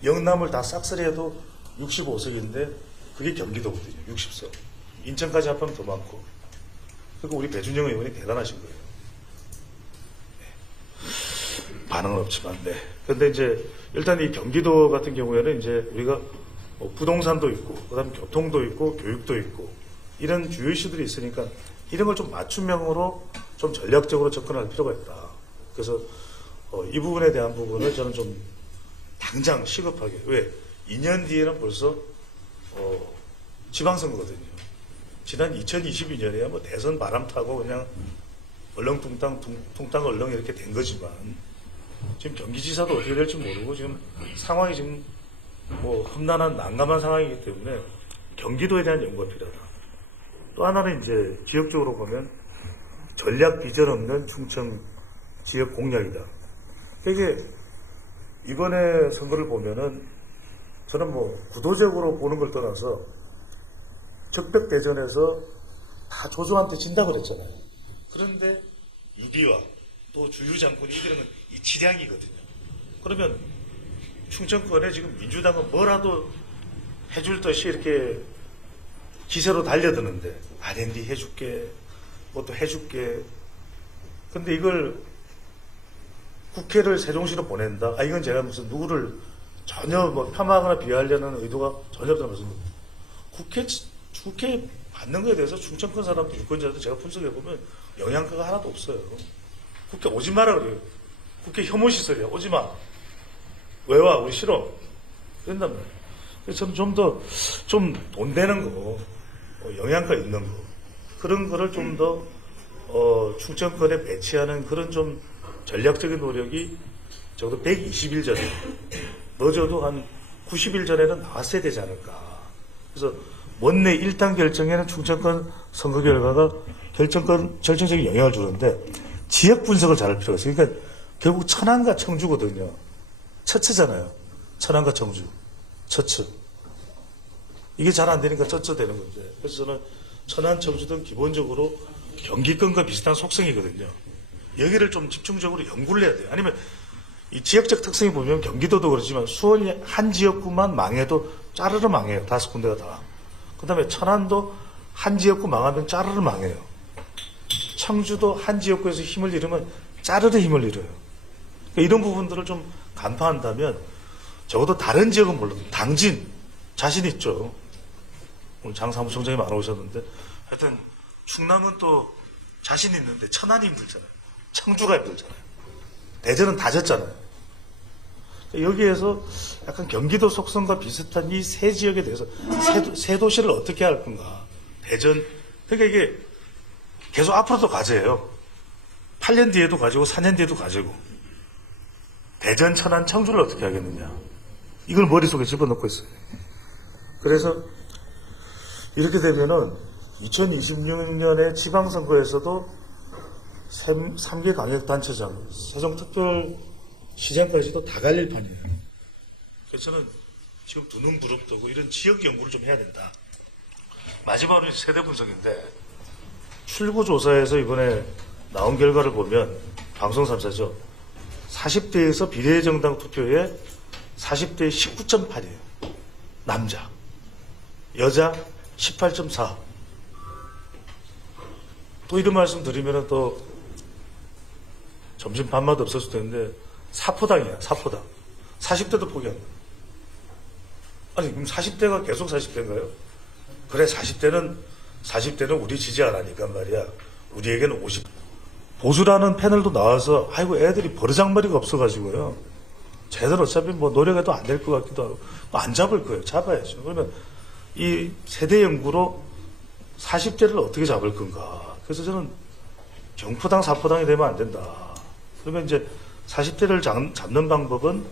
영남을 다 싹쓸이해도 65석인데 그게 경기도거든요. 60석. 인천까지 합하면 더 많고. 그리고 우리 배준영 의원이 대단하신 거예요. 네. 반응은 없지만, 네. 근데 이제 일단 이 경기도 같은 경우에는 이제 우리가 부동산도 있고, 그다음 교통도 있고, 교육도 있고, 이런 주요 이슈들이 있으니까 이런 걸 좀 맞춤형으로 좀 전략적으로 접근할 필요가 있다. 그래서 이 부분에 대한 부분을 저는 좀 당장 시급하게, 왜 2년 뒤에는 벌써 지방선거거든요. 지난 2022년에야 뭐 대선 바람 타고 그냥 얼렁뚱땅 퉁땅 얼렁 이렇게 된 거지만, 지금 경기지사도 어떻게 될지 모르고 지금 상황이 지금 뭐 험난한 난감한 상황이기 때문에 경기도에 대한 연구가 필요하다. 또 하나는 이제 지역적으로 보면 전략 비전 없는 충청 지역 공략이다. 이게 이번에 선거를 보면은 저는 뭐 구도적으로 보는 걸 떠나서 적벽대전에서 다 조조한테 진다고 그랬잖아요. 그런데 유비와 또 주유장군이 이기는 건 이 지략이거든요. 그러면 충청권에 지금 민주당은 뭐라도 해줄 듯이 이렇게 기세로 달려드는데, R&D 해줄게, 뭐 또 해줄게. 근데 이걸 국회를 세종시로 보낸다? 이건 제가 무슨 누구를 전혀 뭐 폄하하거나 비하하려는 의도가 전혀 없다는 말씀입니다. 국회 받는 거에 대해서 충청권 사람들, 유권자들 제가 분석해보면 영향가가 하나도 없어요. 국회 오지 마라 그래요. 국회 혐오시설이야. 오지 마. 왜 와? 우리 싫어. 그런단 말이에요. 그래서 저는 좀 더, 좀 돈 되는 거, 영향가 있는 거, 그런 거를 좀 더, 충청권에 배치하는 그런 좀 전략적인 노력이 적어도 120일 전에, 늦어도 한 90일 전에는 나왔어야 되지 않을까. 그래서 원내 1당 결정에는 충청권 선거 결과가 결정적인 영향을 주는데, 지역 분석을 잘할 필요가 있어요. 그러니까 결국 천안과 청주거든요. 처처잖아요. 천안과 청주. 처처. 이게 잘 안 되니까 쩌쩌 되는 건데. 그래서 저는 천안, 청주등 기본적으로 경기권과 비슷한 속성이거든요. 여기를 좀 집중적으로 연구를 해야 돼요. 아니면 이 지역적 특성이 보면 경기도도 그렇지만 수원 한 지역구만 망해도 짜르르 망해요. 5군데가 다. 그 다음에 천안도 한 지역구 망하면 짜르르 망해요. 청주도 한 지역구에서 힘을 잃으면 짜르르 힘을 잃어요. 그러니까 이런 부분들을 좀 간파한다면 적어도 다른 지역은 몰라도 당진 자신 있죠. 오늘 장 사무총장님 안 오셨는데 하여튼 충남은 또 자신 있는데 천안이 힘들잖아요. 청주가 힘들잖아요. 대전은 다 졌잖아요. 여기에서 약간 경기도 속성과 비슷한 이 세 지역에 대해서 세 도시를 어떻게 할 건가. 대전. 그러니까 이게 계속 앞으로도 과제예요. 8년 뒤에도 과제고 4년 뒤에도 과제고. 대전, 천안, 청주를 어떻게 하겠느냐. 이걸 머릿속에 집어넣고 있어요. 그래서 이렇게 되면은 2026년에 지방선거에서도 3개 광역단체장, 세종특별시장까지도 다 갈릴 판이에요. 그래서 저는 지금 두 눈 부릅뜨고 이런 지역 연구를 좀 해야 된다. 마지막으로 세대 분석인데 출구조사에서 이번에 나온 결과를 보면 방송 3사죠. 40대에서 비례정당 투표에 40대에 19.8이에요. 남자. 여자 18.4. 또 이런 말씀 드리면 또 점심 밥맛 없었을 텐데 사포당이야. 사포당. 40대도 포기한다. 아니 그럼 40대가 계속 40대인가요? 그래 40대는 우리 지지 안 하니까 말이야. 우리에게는 50. 보수라는 패널도 나와서 아이고 애들이 버르장머리가 없어가지고요. 쟤들 어차피 뭐 노력해도 안 될 것 같기도 하고 안 잡을 거예요. 잡아야죠. 그러면 이 세대 연구로 40대를 어떻게 잡을 건가. 그래서 저는 경포당 사포당이 되면 안 된다. 그러면 이제 40대를 잡는 방법은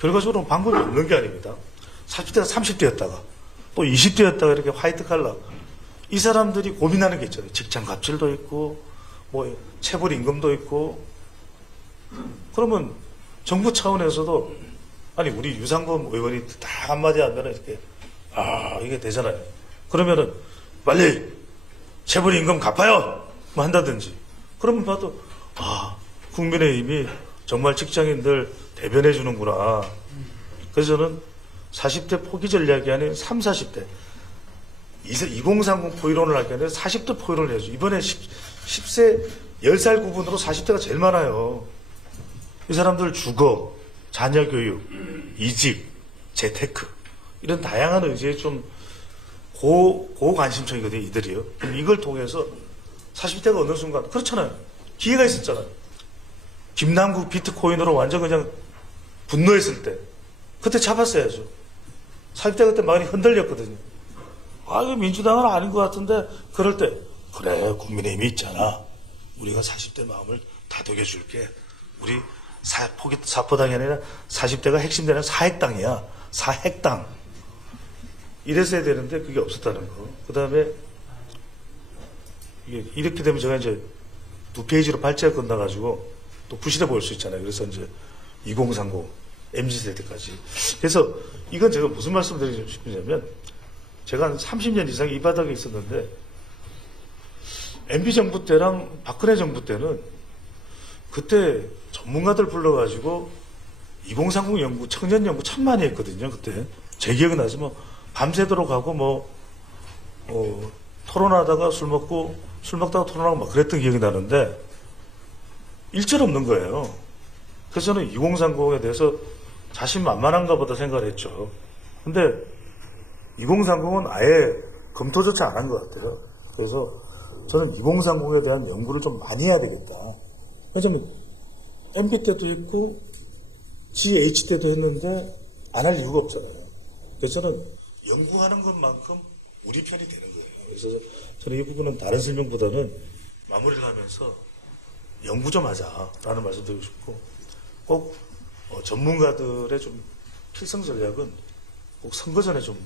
결과적으로 방법이 없는 게 아닙니다. 40대가 30대였다가 또 20대였다가 이렇게 화이트 칼라 이 사람들이 고민하는 게 있잖아요. 직장 갑질도 있고 뭐 체불 임금도 있고 그러면 정부 차원에서도 아니 우리 유상범 의원이 딱 한마디 하면 이렇게 이게 되잖아요. 그러면은 빨리 체불 임금 갚아요 뭐 한다든지 그러면 봐도 국민의힘이 정말 직장인들 대변해 주는구나. 그래서 저는 40대 포기 전략이 아닌 30, 40대 2030 포이론을 할 게 아니라 40대 포이론을 해야죠. 이번에 10세 10살 구분으로 40대가 제일 많아요. 이 사람들 주거, 자녀 교육, 이직, 재테크 이런 다양한 의제에 좀 고관심청이거든요. 이들이요. 그럼 이걸 통해서 40대가 어느 순간 그렇잖아요. 기회가 있었잖아요. 김남국 비트코인으로 완전 그냥 분노했을 때 그때 잡았어야죠. 40대 그때 많이 흔들렸거든요. 이거 민주당은 아닌 것 같은데 그럴 때 그래 국민의힘이 있잖아. 우리가 40대 마음을 다독여줄게. 우리 사포당이 아니라 40대가 핵심되는 사핵당이야. 사핵당. 이랬어야 되는데 그게 없었다는 거. 그 다음에 이렇게 되면 제가 이제 2페이지로 발제가 끝나가지고 또 부실해 보일 수 있잖아요. 그래서 이제 2030 MZ세대까지. 그래서 이건 제가 무슨 말씀 드리고 싶냐면 제가 한 30년 이상 이 바닥에 있었는데 MB정부 때랑 박근혜 정부 때는 그때 전문가들 불러가지고 2030 연구, 청년 연구 참 많이 했거든요. 그때 제 기억에 나서 뭐 밤새도록 하고 토론하다가 술 먹다가 토론하고 막 그랬던 기억이 나는데 일절 없는 거예요. 그래서 저는 2030에 대해서 자신만만한가 보다 생각을 했죠. 근데 2030은 아예 검토조차 안 한 것 같아요. 그래서 저는 2030에 대한 연구를 좀 많이 해야 되겠다. 왜냐면 MB 때도 했고 GH 때도 했는데 안 할 이유가 없잖아요. 그래서 저는 연구하는 것만큼 우리 편이 되는 거예요. 그래서 저는 이 부분은 다른 설명보다는 마무리를 하면서 연구 좀 하자라는 말씀 드리고 싶고 꼭 전문가들의 좀 필성 전략은 꼭 선거 전에 좀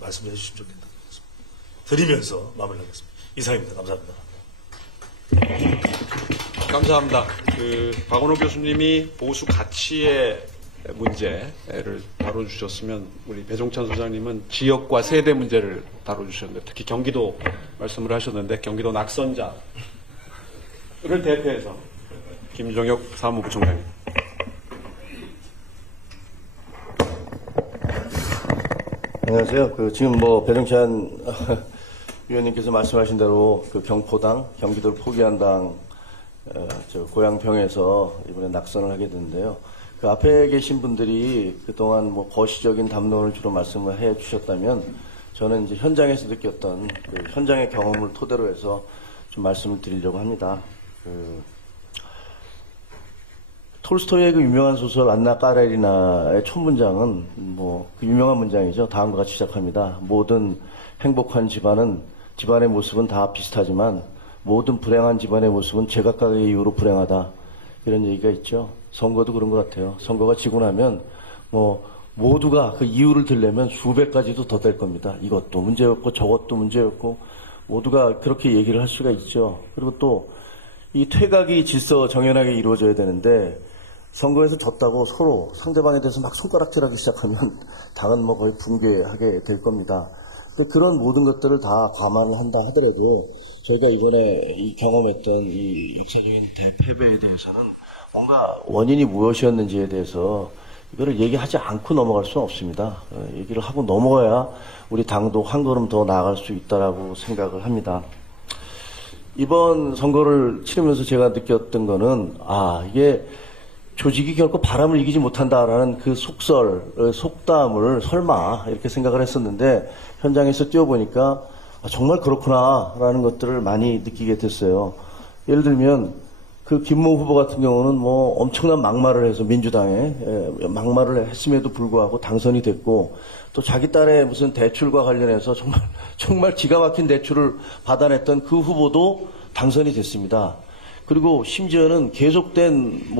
말씀해 주시면 좋겠다. 드리면서 마무리하겠습니다. 이상입니다. 감사합니다. 감사합니다. 박원호 교수님이 보수 가치의 문제를 다뤄주셨으면 우리 배종찬 소장님은 지역과 세대 문제를 다뤄주셨는데 특히 경기도 말씀을 하셨는데 경기도 낙선자를 대표해서 김종혁 사무부 총장님. 안녕하세요. 지금 배종찬 위원님께서 말씀하신 대로 경포당, 경기도를 포기한 당, 고양평에서 이번에 낙선을 하게 됐는데요. 그 앞에 계신 분들이 그동안 거시적인 담론을 주로 말씀을 해 주셨다면 저는 이제 현장에서 느꼈던 현장의 경험을 토대로 해서 좀 말씀을 드리려고 합니다. 톨스토이의 유명한 소설 안나 까레리나의 첫 문장은 그 유명한 문장이죠. 다음과 같이 시작합니다. 모든 행복한 집안의 모습은 다 비슷하지만 모든 불행한 집안의 모습은 제각각의 이유로 불행하다. 이런 얘기가 있죠. 선거도 그런 것 같아요. 선거가 지고 나면 모두가 그 이유를 들려면 수백 가지도 더 될 겁니다. 이것도 문제였고 저것도 문제였고 모두가 그렇게 얘기를 할 수가 있죠. 그리고 또 이 퇴각이 질서 정연하게 이루어져야 되는데 선거에서 졌다고 서로 상대방에 대해서 막 손가락질하기 시작하면 당은 뭐 거의 붕괴하게 될 겁니다. 근데 그런 모든 것들을 다 감안을 한다 하더라도 저희가 이번에 이 경험했던 이 역사적인 대패배에 대해서는 뭔가 원인이 무엇이었는지에 대해서 이거를 얘기하지 않고 넘어갈 수는 없습니다. 얘기를 하고 넘어가야 우리 당도 한 걸음 더 나아갈 수 있다라고 생각을 합니다. 이번 선거를 치르면서 제가 느꼈던 거는 이게 조직이 결코 바람을 이기지 못한다라는 그 속담을 설마 이렇게 생각을 했었는데 현장에서 뛰어보니까 정말 그렇구나라는 것들을 많이 느끼게 됐어요. 예를 들면 그 김모 후보 같은 경우는 뭐 엄청난 막말을 해서 민주당에 막말을 했음에도 불구하고 당선이 됐고 또 자기 딸의 무슨 대출과 관련해서 정말 기가 막힌 대출을 받아냈던 그 후보도 당선이 됐습니다. 그리고 심지어는 계속된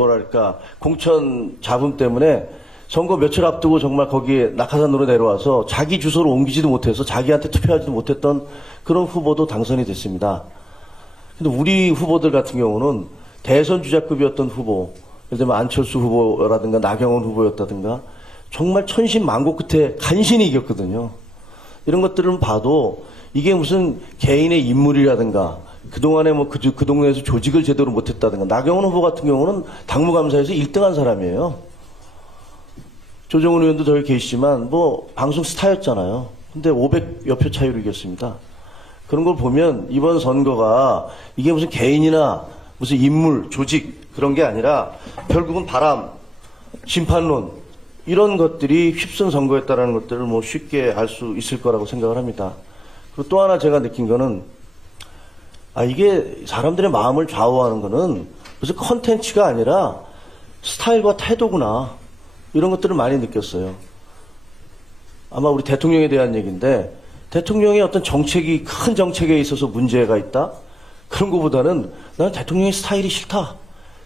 공천 잡음 때문에 선거 며칠 앞두고 정말 거기에 낙하산으로 내려와서 자기 주소를 옮기지도 못해서 자기한테 투표하지도 못했던 그런 후보도 당선이 됐습니다. 근데 우리 후보들 같은 경우는 대선 주자급이었던 후보, 예를 들면 안철수 후보라든가 나경원 후보였다든가 정말 천신만고 끝에 간신히 이겼거든요. 이런 것들을 봐도 이게 무슨 개인의 인물이라든가 그동안에 그 동네에서 조직을 제대로 못했다든가 나경원 후보 같은 경우는 당무감사에서 1등한 사람이에요. 조정훈 의원도 저기 계시지만 방송 스타였잖아요. 근데 500여 표 차이로 이겼습니다. 그런 걸 보면 이번 선거가 이게 무슨 개인이나 무슨 인물, 조직 그런 게 아니라 결국은 바람, 심판론 이런 것들이 휩쓴 선거였다라는 것들을 쉽게 알 수 있을 거라고 생각을 합니다. 그리고 또 하나 제가 느낀 거는 이게 사람들의 마음을 좌우하는 거는 무슨 컨텐츠가 아니라 스타일과 태도구나 이런 것들을 많이 느꼈어요. 아마 우리 대통령에 대한 얘기인데 대통령의 어떤 큰 정책에 있어서 문제가 있다? 그런 것보다는 나는 대통령의 스타일이 싫다.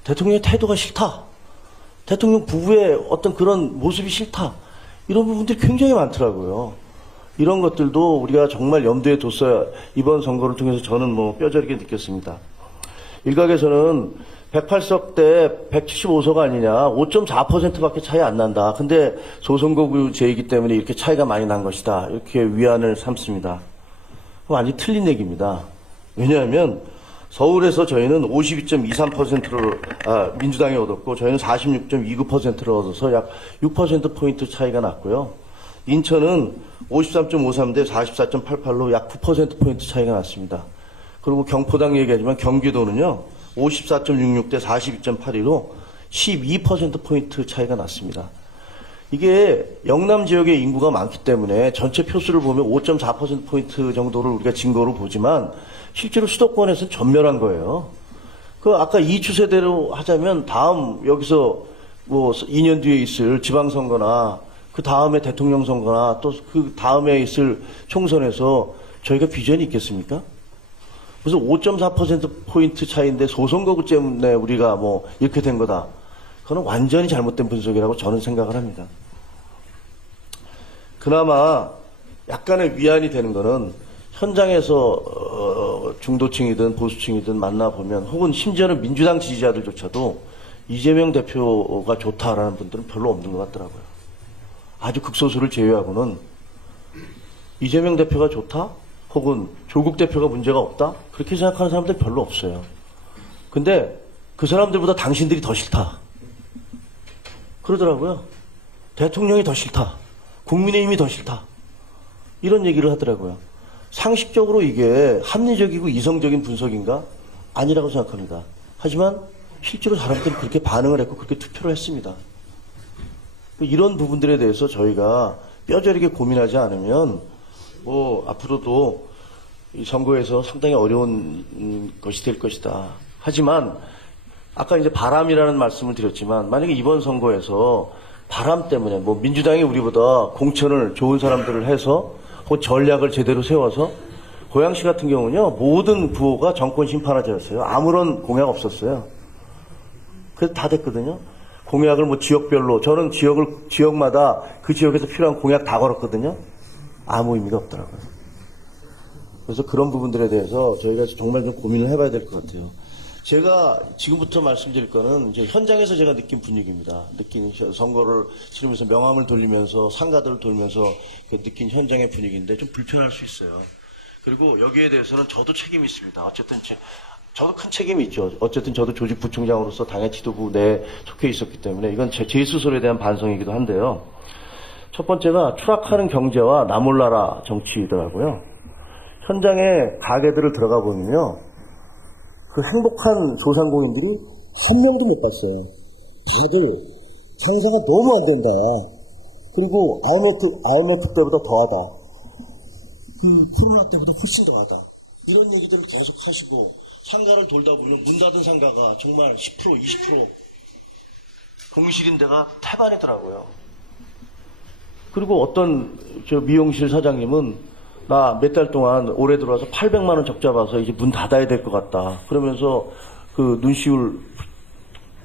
대통령의 태도가 싫다. 대통령 부부의 어떤 그런 모습이 싫다. 이런 부분들이 굉장히 많더라고요. 이런 것들도 우리가 정말 염두에 뒀어야 이번 선거를 통해서 저는 뼈저리게 느꼈습니다. 일각에서는 108석 대 175석 아니냐, 5.4%밖에 차이 안 난다. 근데 소선거구제이기 때문에 이렇게 차이가 많이 난 것이다. 이렇게 위안을 삼습니다. 완전히 틀린 얘기입니다. 왜냐하면 서울에서 저희는 52.23%를 민주당이 얻었고 저희는 46.29%를 얻어서 약 6%포인트 차이가 났고요. 인천은 53.53 대 44.88로 약 9%포인트 차이가 났습니다. 그리고 경포당 얘기하지만 경기도는요. 54.66 대 42.82로 12%포인트 차이가 났습니다. 이게 영남 지역의 인구가 많기 때문에 전체 표수를 보면 5.4%포인트 정도를 우리가 증거로 보지만 실제로 수도권에서는 전멸한 거예요. 아까 이 추세대로 하자면 여기서 2년 뒤에 있을 지방선거나 그 다음에 대통령 선거나 또 그 다음에 있을 총선에서 저희가 비전이 있겠습니까? 무슨 5.4%포인트 차이인데 소선거구 때문에 우리가 이렇게 된 거다. 그건 완전히 잘못된 분석이라고 저는 생각을 합니다. 그나마 약간의 위안이 되는 거는 현장에서 중도층이든 보수층이든 만나보면 혹은 심지어는 민주당 지지자들조차도 이재명 대표가 좋다라는 분들은 별로 없는 것 같더라고요. 아주 극소수를 제외하고는 이재명 대표가 좋다? 혹은 조국 대표가 문제가 없다? 그렇게 생각하는 사람들은 별로 없어요. 근데 그 사람들보다 당신들이 더 싫다. 그러더라고요. 대통령이 더 싫다. 국민의힘이 더 싫다. 이런 얘기를 하더라고요. 상식적으로 이게 합리적이고 이성적인 분석인가? 아니라고 생각합니다. 하지만 실제로 사람들은 그렇게 반응을 했고 그렇게 투표를 했습니다. 이런 부분들에 대해서 저희가 뼈저리게 고민하지 않으면 앞으로도 이 선거에서 상당히 어려운 것이 될 것이다. 하지만 아까 이제 바람이라는 말씀을 드렸지만 만약에 이번 선거에서 바람 때문에 민주당이 우리보다 공천을 좋은 사람들을 해서 혹은 전략을 제대로 세워서 고양시 같은 경우는요 모든 구호가 정권 심판하자였어요. 아무런 공약 없었어요. 그래서 다 됐거든요. 공약을 지역별로 저는 지역마다 그 지역에서 필요한 공약 다 걸었거든요. 아무 의미가 없더라고요. 그래서 그런 부분들에 대해서 저희가 정말 좀 고민을 해봐야 될 것 같아요. 제가 지금부터 말씀드릴 거는 이제 현장에서 제가 느낀 분위기입니다. 느낀 선거를 치르면서 명함을 돌리면서 상가들을 돌면서 그 느낀 현장의 분위기인데 좀 불편할 수 있어요. 그리고 여기에 대해서는 저도 책임이 있습니다. 어쨌든 저도 큰 책임이 있죠. 어쨌든 저도 조직 부총장으로서 당의 지도부 내에 속해 있었기 때문에 이건 제 스스로에 대한 반성이기도 한데요. 첫 번째가 추락하는 경제와 나몰라라 정치이더라고요. 현장에 가게들을 들어가 보면요. 그 행복한 소상공인들이 한 명도 못 봤어요. 다들 장사가 너무 안 된다. 그리고 IMF 때보다 더하다. 그 코로나 때보다 훨씬 더하다. 이런 얘기들을 계속 하시고 상가를 돌다 보면 문 닫은 상가가 정말 10%, 20% 공실인 데가 태반이더라고요. 그리고 어떤 저 미용실 사장님은 나 몇 달 동안 올해 들어와서 800만 원 적자 봐서 이제 문 닫아야 될 것 같다. 그러면서 그 눈시울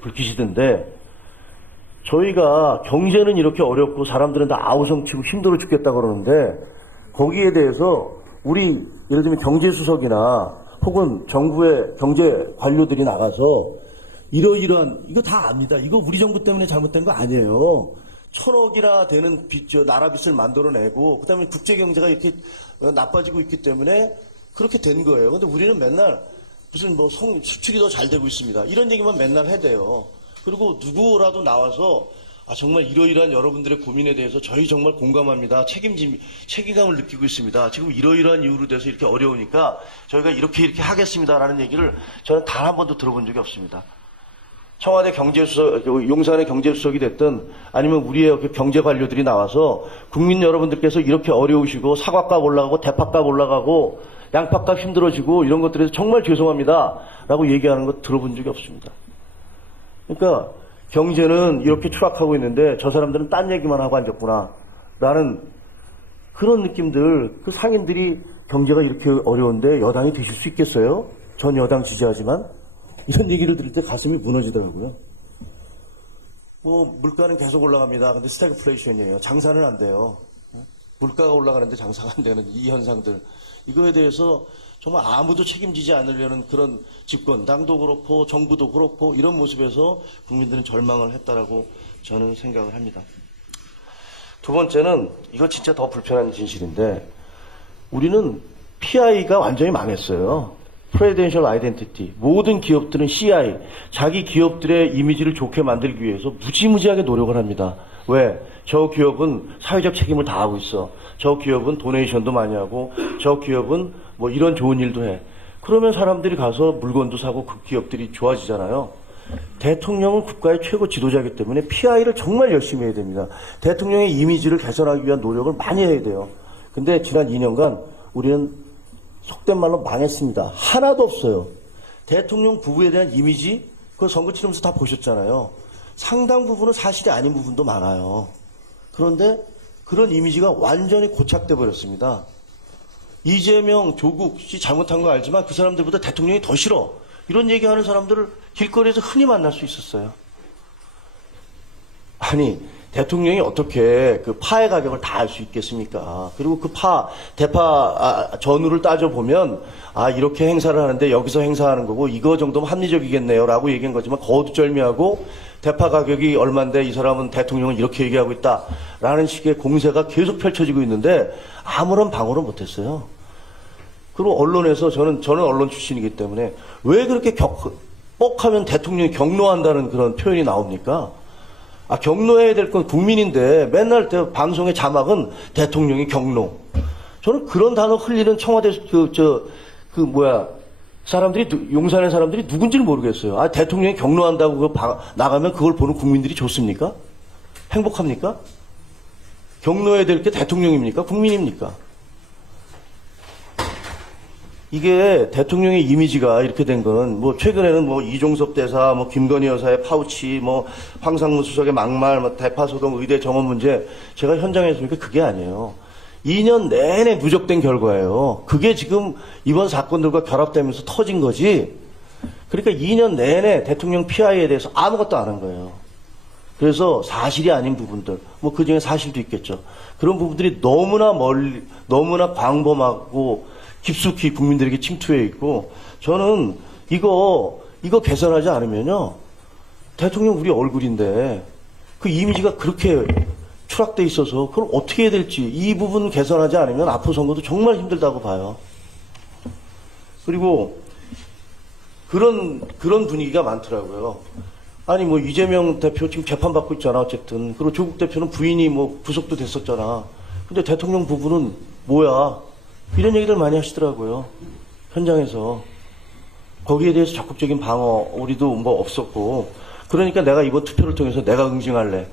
붉히시던데 저희가 경제는 이렇게 어렵고 사람들은 다 아우성치고 힘들어 죽겠다 그러는데 거기에 대해서 우리 예를 들면 경제수석이나 혹은 정부의 경제 관료들이 나가서 이러이러한 이거 다 압니다. 이거 우리 정부 때문에 잘못된 거 아니에요. 1000억이나 되는 나라 빚을 만들어내고 그다음에 국제 경제가 이렇게 나빠지고 있기 때문에 그렇게 된 거예요. 근데 우리는 맨날 무슨 뭐 수출이 더 잘 되고 있습니다. 이런 얘기만 맨날 해대요. 그리고 누구라도 나와서 정말 이러이러한 여러분들의 고민에 대해서 저희 정말 공감합니다. 책임감을 느끼고 있습니다. 지금 이러이러한 이유로 돼서 이렇게 어려우니까 저희가 이렇게 하겠습니다라는 얘기를 저는 단 한 번도 들어본 적이 없습니다. 청와대 경제수석, 용산의 경제수석이 됐든 아니면 우리의 경제 관료들이 나와서 국민 여러분들께서 이렇게 어려우시고 사과값 올라가고 대파값 올라가고 양파값 힘들어지고 이런 것들에서 정말 죄송합니다. 라고 얘기하는 거 들어본 적이 없습니다. 그러니까 경제는 이렇게 추락하고 있는데 저 사람들은 딴 얘기만 하고 앉았구나. 라는 그런 느낌들, 그 상인들이 경제가 이렇게 어려운데 여당이 되실 수 있겠어요? 전 여당 지지하지만. 이런 얘기를 들을 때 가슴이 무너지더라고요. 뭐 물가는 계속 올라갑니다. 근데 스태그플레이션이에요. 장사는 안 돼요. 물가가 올라가는데 장사가 안 되는 이 현상들. 이거에 대해서 정말 아무도 책임지지 않으려는 그런 집권, 당도 그렇고 정부도 그렇고 이런 모습에서 국민들은 절망을 했다라고 저는 생각을 합니다. 두 번째는 이거 진짜 더 불편한 진실인데 우리는 PI가 완전히 망했어요. Prudential Identity. 모든 기업들은 CI, 자기 기업들의 이미지를 좋게 만들기 위해서 무지무지하게 노력을 합니다. 왜? 저 기업은 사회적 책임을 다하고 있어. 저 기업은 도네이션도 많이 하고, 저 기업은 뭐 이런 좋은 일도 해. 그러면 사람들이 가서 물건도 사고 그 기업들이 좋아지잖아요. 대통령은 국가의 최고 지도자이기 때문에 PI를 정말 열심히 해야 됩니다. 대통령의 이미지를 개선하기 위한 노력을 많이 해야 돼요. 근데 지난 2년간 우리는 속된 말로 망했습니다. 하나도 없어요. 대통령 부부에 대한 이미지, 그거 선거 치르면서 다 보셨잖아요. 상당 부분은 사실이 아닌 부분도 많아요. 그런데 그런 이미지가 완전히 고착돼 버렸습니다. 이재명, 조국 씨 잘못한 거 알지만 그 사람들보다 대통령이 더 싫어. 이런 얘기하는 사람들을 길거리에서 흔히 만날 수 있었어요. 아니, 대통령이 어떻게 그 파의 가격을 다 알 수 있겠습니까? 그리고 그 대파 전후를 따져보면, 이렇게 행사를 하는데 여기서 행사하는 거고, 이거 정도면 합리적이겠네요. 라고 얘기한 거지만, 거두절미하고, 대파 가격이 얼만데 이 사람은 대통령은 이렇게 얘기하고 있다. 라는 식의 공세가 계속 펼쳐지고 있는데, 아무런 방어를 못했어요. 그리고 언론에서, 저는 언론 출신이기 때문에, 왜 그렇게 뻑하면 대통령이 경로한다는 그런 표현이 나옵니까? 경로해야 될 건 국민인데 맨날 방송의 자막은 대통령이 경로. 저는 그런 단어 흘리는 청와대 사람들이 용산의 사람들이 누군지를 모르겠어요. 대통령이 경로한다고 나가면 그걸 보는 국민들이 좋습니까? 행복합니까? 경로해야 될 게 대통령입니까? 국민입니까? 이게 대통령의 이미지가 이렇게 된 거는 뭐 최근에는 뭐 이종섭 대사, 뭐 김건희 여사의 파우치, 뭐 황상무 수석의 막말, 뭐 대파소동 의대 정원 문제 제가 현장에서 보니까 그게 아니에요. 2년 내내 누적된 결과예요. 그게 지금 이번 사건들과 결합되면서 터진 거지. 그러니까 2년 내내 대통령 PI에 대해서 아무것도 안 한 거예요. 그래서 사실이 아닌 부분들, 뭐 그 중에 사실도 있겠죠. 그런 부분들이 너무나 광범하고 깊숙이 국민들에게 침투해 있고, 저는 이거 개선하지 않으면요, 대통령 우리 얼굴인데 그 이미지가 그렇게 추락돼 있어서 그걸 어떻게 해야 될지, 이 부분 개선하지 않으면 앞으로 선거도 정말 힘들다고 봐요. 그리고 그런 분위기가 많더라고요. 아니 뭐 이재명 대표 지금 재판받고 있잖아 어쨌든. 그리고 조국 대표는 부인이 뭐 구속도 됐었잖아. 근데 대통령 부부는 뭐야? 이런 얘기들 많이 하시더라고요. 현장에서. 거기에 대해서 적극적인 방어 우리도 뭐 없었고, 그러니까 내가 이번 투표를 통해서 내가 응징할래.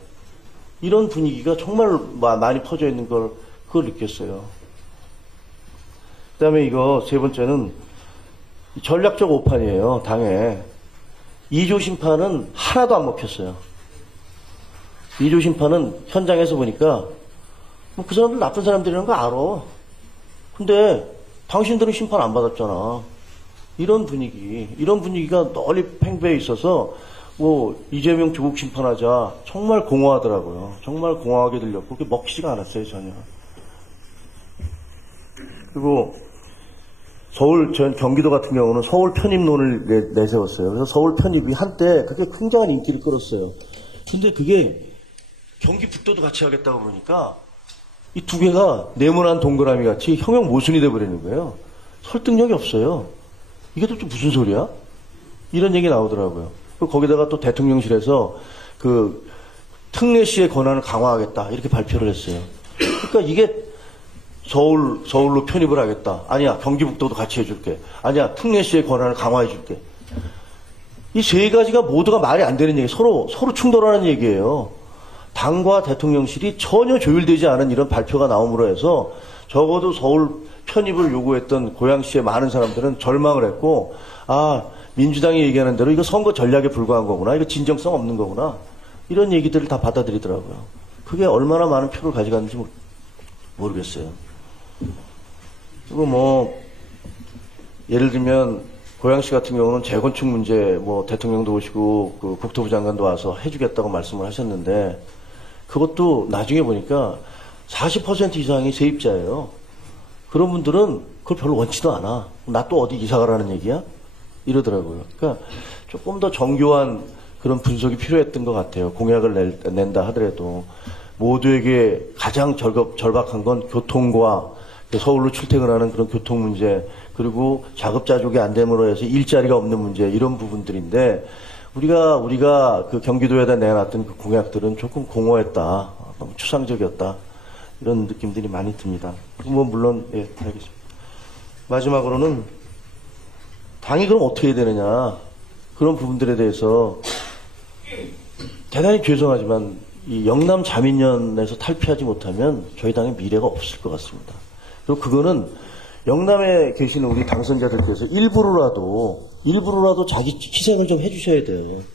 이런 분위기가 정말 많이 퍼져 있는 걸 그걸 느꼈어요. 그다음에 이거 세 번째는 전략적 오판이에요. 당에 2조 심판은 하나도 안 먹혔어요. 2조 심판은 현장에서 보니까 뭐 그 사람들 나쁜 사람들이라는 거 알아. 근데 당신들은 심판 안 받았잖아. 이런 분위기가 널리 팽배해 있어서 뭐 이재명 조국 심판하자 정말 공허하더라고요. 정말 공허하게 들렸고 그게 먹히지가 않았어요 전혀. 그리고 전 경기도 같은 경우는 서울 편입론을 내세웠어요. 그래서 서울 편입이 한때 그게 굉장한 인기를 끌었어요. 근데 그게 경기 북도도 같이 하겠다고 그러니까 이 두 개가 네모난 동그라미 같이 형용 모순이 돼버리는 거예요. 설득력이 없어요. 이게 도대체 무슨 소리야? 이런 얘기 나오더라고요. 그리고 거기다가 또 대통령실에서 그 특례시의 권한을 강화하겠다 이렇게 발표를 했어요. 그러니까 이게 서울로 편입을 하겠다. 아니야, 경기북도도 같이 해줄게. 아니야, 특례시의 권한을 강화해줄게. 이 세 가지가 모두가 말이 안 되는 얘기, 서로 충돌하는 얘기예요. 당과 대통령실이 전혀 조율되지 않은 이런 발표가 나옴으로 해서 적어도 서울 편입을 요구했던 고양시의 많은 사람들은 절망을 했고, 아, 민주당이 얘기하는 대로 이거 선거 전략에 불과한 거구나. 이거 진정성 없는 거구나. 이런 얘기들을 다 받아들이더라고요. 그게 얼마나 많은 표를 가져갔는지 모르겠어요. 그리고 뭐 예를 들면 고양시 같은 경우는 재건축 문제 뭐 대통령도 오시고 그 국토부 장관도 와서 해주겠다고 말씀을 하셨는데 그것도 나중에 보니까 40% 이상이 세입자예요. 그런 분들은 그걸 별로 원치도 않아. 나 또 어디 이사 가라는 얘기야? 이러더라고요. 그러니까 조금 더 정교한 그런 분석이 필요했던 것 같아요. 공약을 낸다 하더라도 모두에게 가장 절박한 건 교통과 서울로 출퇴근하는 그런 교통 문제, 그리고 자급자족이 안 됨으로 해서 일자리가 없는 문제, 이런 부분들인데 우리가 그 경기도에다 내놨던 그 공약들은 조금 공허했다, 너무 추상적이었다, 이런 느낌들이 많이 듭니다. 뭐 물론 예, 알겠습니다. 마지막으로는 당이 그럼 어떻게 해야 되느냐, 그런 부분들에 대해서 대단히 죄송하지만 이 영남 자민련에서 탈피하지 못하면 저희 당의 미래가 없을 것 같습니다. 그리고 그거는 영남에 계시는 우리 당선자들께서 일부러라도 자기 희생을 좀 해주셔야 돼요.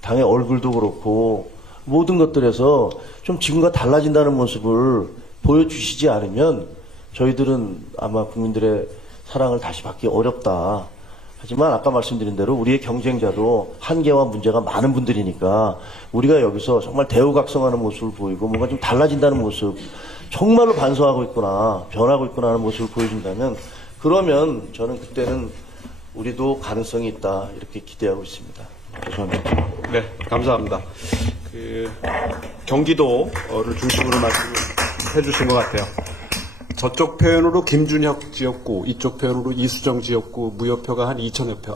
당의 얼굴도 그렇고 모든 것들에서 좀 지금과 달라진다는 모습을 보여주시지 않으면 저희들은 아마 국민들의 사랑을 다시 받기 어렵다. 하지만 아까 말씀드린 대로 우리의 경쟁자도 한계와 문제가 많은 분들이니까 우리가 여기서 정말 대우각성하는 모습을 보이고 뭔가 좀 달라진다는 모습, 정말로 반성하고 있구나, 변하고 있구나 하는 모습을 보여준다면, 그러면 저는 그때는 우리도 가능성이 있다, 이렇게 기대하고 있습니다. 죄송합니다. 네, 감사합니다. 경기도를 중심으로 말씀해 주신 것 같아요. 저쪽 표현으로 김준혁 지역구, 이쪽 표현으로 이수정 지역구 무효표가 한 2,000여 표,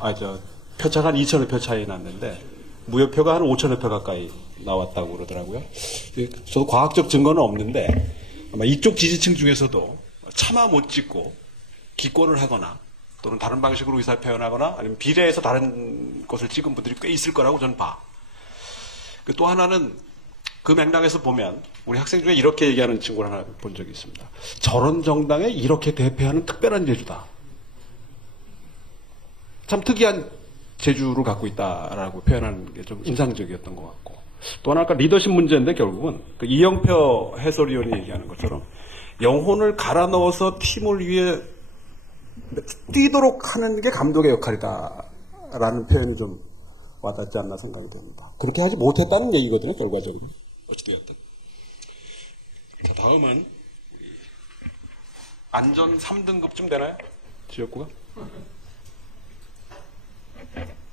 표차가 한 2,000여 표 차이 났는데 무효표가 한 5,000여 표 가까이 나왔다고 그러더라고요. 저도 과학적 증거는 없는데 아마 이쪽 지지층 중에서도 차마 못 찍고 기권을 하거나 또는 다른 방식으로 의사 표현하거나 아니면 비례해서 다른 곳을 찍은 분들이 꽤 있을 거라고 저는 봐. 또 하나는 그 맥락에서 보면 우리 학생 중에 이렇게 얘기하는 친구를 하나 본 적이 있습니다. 저런 정당에 이렇게 대표하는 특별한 재주다. 참 특이한 재주를 갖고 있다라고 표현하는 게 좀 인상적이었던 것 같고, 또 하나 아까 리더십 문제인데 결국은 그 이영표 해설위원이 얘기하는 것처럼 영혼을 갈아 넣어서 팀을 위해 뛰도록 하는 게 감독의 역할이다라는 표현이 좀 와닿지 않나 생각이 됩니다. 그렇게 하지 못했다는 얘기거든요, 결과적으로는. 어찌되었든. 자, 다음은 우리 안전 3등급쯤 되나요? 지역구가?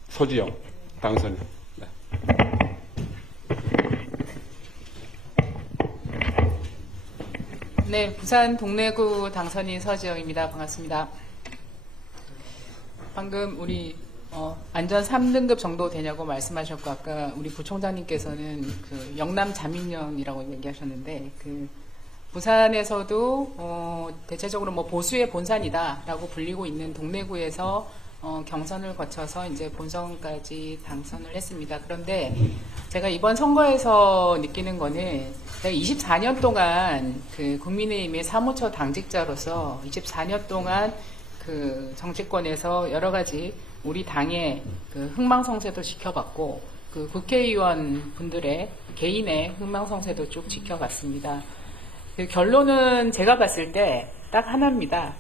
서지영 당선인. 네. 네, 부산 동래구 당선인 서지영입니다. 반갑습니다. 방금 우리 안전 3등급 정도 되냐고 말씀하셨고, 아까 우리 부총장님께서는 그 영남 자민련이라고 얘기하셨는데, 그 부산에서도 대체적으로 뭐 보수의 본산이다라고 불리고 있는 동래구에서 경선을 거쳐서 이제 본선까지 당선을 했습니다. 그런데 제가 이번 선거에서 느끼는 거는 내가 24년 동안 그 국민의힘의 사무처 당직자로서 24년 동안 그 정치권에서 여러 가지 우리 당의 그 흥망성쇠도 지켜봤고, 그 국회의원 분들의 개인의 흥망성쇠도 쭉 지켜봤습니다. 그 결론은 제가 봤을 때 딱 하나입니다.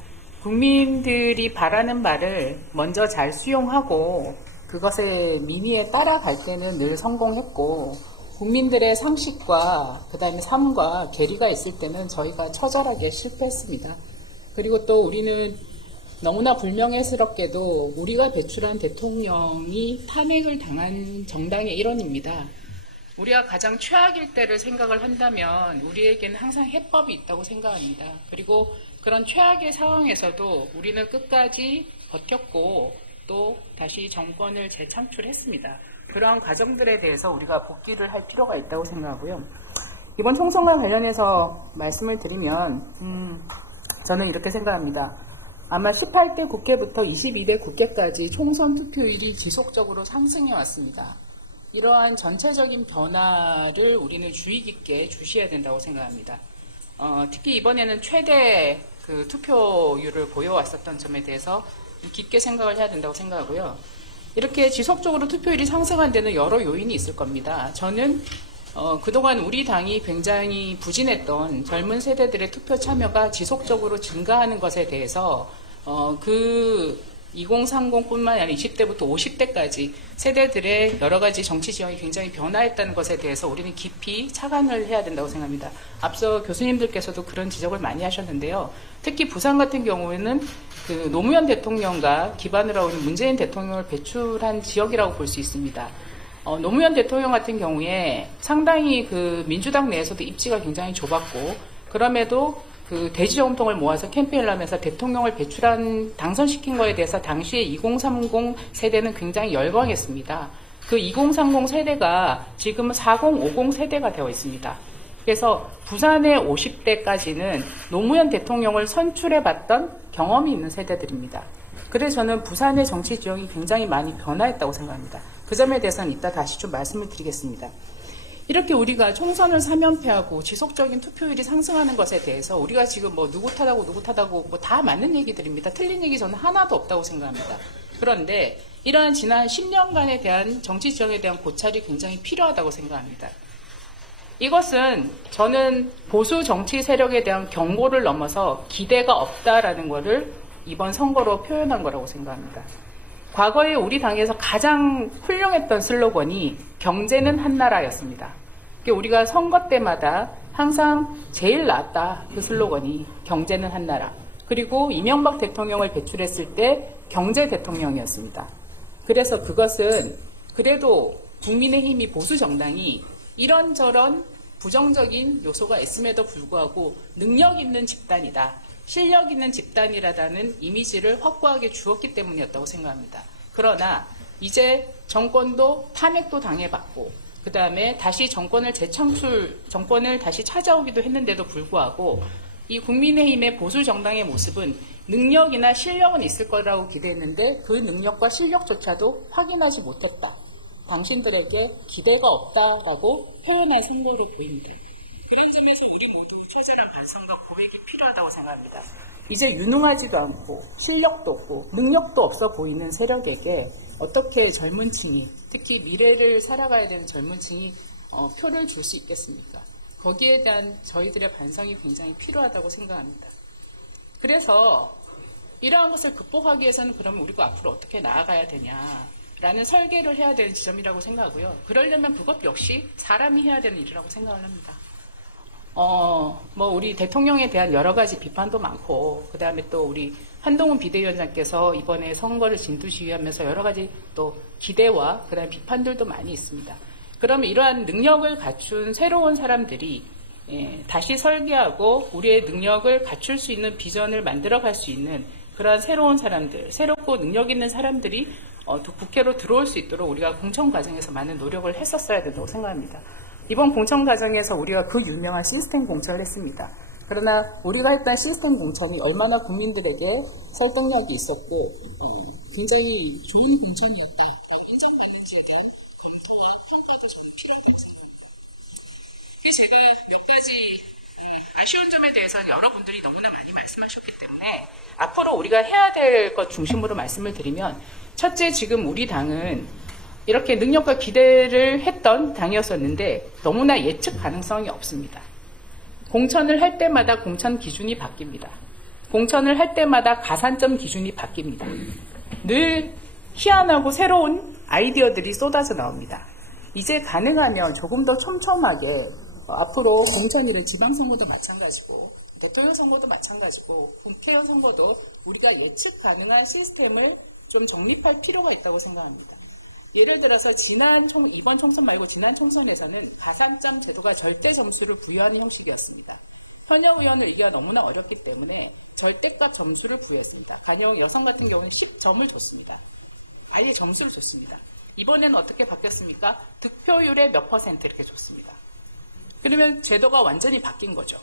국민들이 바라는 말을 먼저 잘 수용하고 그것에 민의에 따라갈 때는 늘 성공했고, 국민들의 상식과 그 다음에 삶과 괴리가 있을 때는 저희가 처절하게 실패했습니다. 그리고 또 우리는 너무나 불명예스럽게도 우리가 배출한 대통령이 탄핵을 당한 정당의 일원입니다. 우리가 가장 최악일 때를 생각을 한다면 우리에게는 항상 해법이 있다고 생각합니다. 그리고 그런 최악의 상황에서도 우리는 끝까지 버텼고 또 다시 정권을 재창출했습니다. 그러한 과정들에 대해서 우리가 복귀를 할 필요가 있다고 생각하고요. 이번 총선과 관련해서 말씀을 드리면 저는 이렇게 생각합니다. 아마 18대 국회부터 22대 국회까지 총선 투표율이 지속적으로 상승해 왔습니다. 이러한 전체적인 변화를 우리는 주의 깊게 주시해야 된다고 생각합니다. 특히 이번에는 최대 그 투표율을 보여왔었던 점에 대해서 깊게 생각을 해야 된다고 생각하고요. 이렇게 지속적으로 투표율이 상승한 데는 여러 요인이 있을 겁니다. 저는 그동안 우리 당이 굉장히 부진했던 젊은 세대들의 투표 참여가 지속적으로 증가하는 것에 대해서 그 2030뿐만 아니라 20대부터 50대까지 세대들의 여러 가지 정치 지형이 굉장히 변화했다는 것에 대해서 우리는 깊이 착안을 해야 된다고 생각합니다. 앞서 교수님들께서도 그런 지적을 많이 하셨는데요. 특히 부산 같은 경우에는 그 노무현 대통령과 기반을 하고 있는 문재인 대통령을 배출한 지역이라고 볼 수 있습니다. 노무현 대통령 같은 경우에 상당히 그 민주당 내에서도 입지가 굉장히 좁았고, 그럼에도 그 대지정통을 모아서 캠페인을 하면서 대통령을 당선시킨 거에 대해서 당시에 2030 세대는 굉장히 열광했습니다. 그 2030 세대가 지금은 4050 세대가 되어 있습니다. 그래서 부산의 50대까지는 노무현 대통령을 선출해봤던 경험이 있는 세대들입니다. 그래서 저는 부산의 정치 지형이 굉장히 많이 변화했다고 생각합니다. 그 점에 대해서는 이따 다시 좀 말씀을 드리겠습니다. 이렇게 우리가 총선을 3연패하고 지속적인 투표율이 상승하는 것에 대해서 우리가 지금 뭐 누구 탓하고 뭐 다 맞는 얘기들입니다. 틀린 얘기 저는 하나도 없다고 생각합니다. 그런데 이러한 지난 10년간에 대한 정치 지형에 대한 고찰이 굉장히 필요하다고 생각합니다. 이것은 저는 보수 정치 세력에 대한 경고를 넘어서 기대가 없다라는 것을 이번 선거로 표현한 거라고 생각합니다. 과거에 우리 당에서 가장 훌륭했던 슬로건이 경제는 한나라였습니다. 우리가 선거 때마다 항상 제일 낫다 그 슬로건이 경제는 한나라. 그리고 이명박 대통령을 배출했을 때 경제 대통령이었습니다. 그래서 그것은 그래도 국민의힘이 보수 정당이 이런저런 부정적인 요소가 있음에도 불구하고 능력 있는 집단이다. 실력 있는 집단이라는 이미지를 확고하게 주었기 때문이었다고 생각합니다. 그러나 이제 정권도 탄핵도 당해봤고 그 다음에 다시 정권을 다시 찾아오기도 했는데도 불구하고 이 국민의힘의 보수 정당의 모습은 능력이나 실력은 있을 거라고 기대했는데 그 능력과 실력조차도 확인하지 못했다. 당신들에게 기대가 없다라고 표현한 선거로 보입니다. 그런 점에서 우리 모두 처절한 반성과 고백이 필요하다고 생각합니다. 이제 유능하지도 않고 실력도 없고 능력도 없어 보이는 세력에게 어떻게 젊은 층이, 특히 미래를 살아가야 되는 젊은 층이 표를 줄 수 있겠습니까? 거기에 대한 저희들의 반성이 굉장히 필요하다고 생각합니다. 그래서 이러한 것을 극복하기 위해서는 그러면 우리가 앞으로 어떻게 나아가야 되냐라는 설계를 해야 되는 지점이라고 생각하고요. 그러려면 그것 역시 사람이 해야 되는 일이라고 생각을 합니다. 뭐 우리 대통령에 대한 여러 가지 비판도 많고, 그 다음에 또 우리 한동훈 비대위원장께서 이번에 선거를 진두지휘하면서 여러 가지 또 기대와 그 다음에 비판들도 많이 있습니다. 그러면 이러한 능력을 갖춘 새로운 사람들이 다시 설계하고 우리의 능력을 갖출 수 있는 비전을 만들어갈 수 있는 그러한 새로운 사람들, 새롭고 능력 있는 사람들이 또 국회로 들어올 수 있도록 우리가 공천 과정에서 많은 노력을 했었어야 된다고 생각합니다. 이번 공천 과정에서 우리가 그 유명한 시스템 공천을 했습니다. 그러나 우리가 했던 시스템 공천이 얼마나 국민들에게 설득력이 있었고 굉장히 좋은 공천이었다라고 인정받는지에 대한 검토와 평가도 저는 필요하다고 생각합니다. 그래서 제가 몇 가지 아쉬운 점에 대해서는 여러분들이 너무나 많이 말씀하셨기 때문에 앞으로 우리가 해야 될 것 중심으로 말씀을 드리면, 첫째, 지금 우리 당은 이렇게 능력과 기대를 했던 당이었었는데 너무나 예측 가능성이 없습니다. 공천을 할 때마다 공천 기준이 바뀝니다. 공천을 할 때마다 가산점 기준이 바뀝니다. 늘 희한하고 새로운 아이디어들이 쏟아져 나옵니다. 이제 가능하면 조금 더 촘촘하게 앞으로 공천이란 지방선거도 마찬가지고 대통령 선거도 마찬가지고 국회의원 선거도 우리가 예측 가능한 시스템을 좀 정립할 필요가 있다고 생각합니다. 예를 들어서 이번 총선 말고 지난 총선에서는 가산점 제도가 절대 점수를 부여하는 형식이었습니다. 현역 의원을 이기가 너무나 어렵기 때문에 절대값 점수를 부여했습니다. 간혹 여성 같은 경우는 10점을 줬습니다. 아예 점수를 줬습니다. 이번에는 어떻게 바뀌었습니까? 득표율의 몇 % 이렇게 줬습니다. 그러면 제도가 완전히 바뀐 거죠.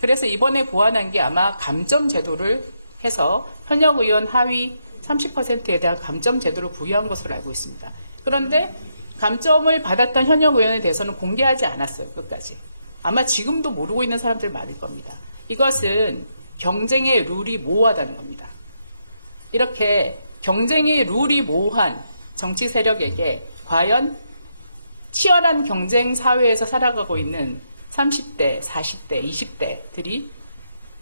그래서 이번에 보완한 게 아마 감점 제도를 해서 현역 의원 하위 30%에 대한 감점 제도를 부여한 것으로 알고 있습니다. 그런데 감점을 받았던 현역 의원에 대해서는 공개하지 않았어요. 끝까지. 아마 지금도 모르고 있는 사람들 많을 겁니다. 이것은 경쟁의 룰이 모호하다는 겁니다. 이렇게 경쟁의 룰이 모호한 정치 세력에게 과연 치열한 경쟁 사회에서 살아가고 있는 30대, 40대, 20대들이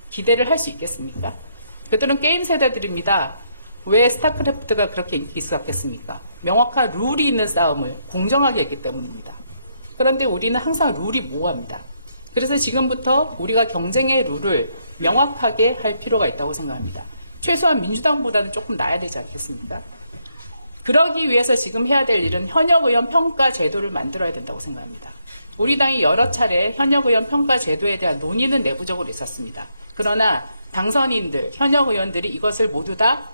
기대를 할 수 있겠습니까? 그들은 게임 세대들입니다. 왜 스타크래프트가 그렇게 인기 있었겠습니까? 명확한 룰이 있는 싸움을 공정하게 했기 때문입니다. 그런데 우리는 항상 룰이 모호합니다. 그래서 지금부터 우리가 경쟁의 룰을 명확하게 할 필요가 있다고 생각합니다. 최소한 민주당보다는 조금 나아야 되지 않겠습니까? 그러기 위해서 지금 해야 될 일은 현역 의원 평가 제도를 만들어야 된다고 생각합니다. 우리 당이 여러 차례 현역 의원 평가 제도에 대한 논의는 내부적으로 있었습니다. 그러나 당선인들, 현역 의원들이 이것을 모두 다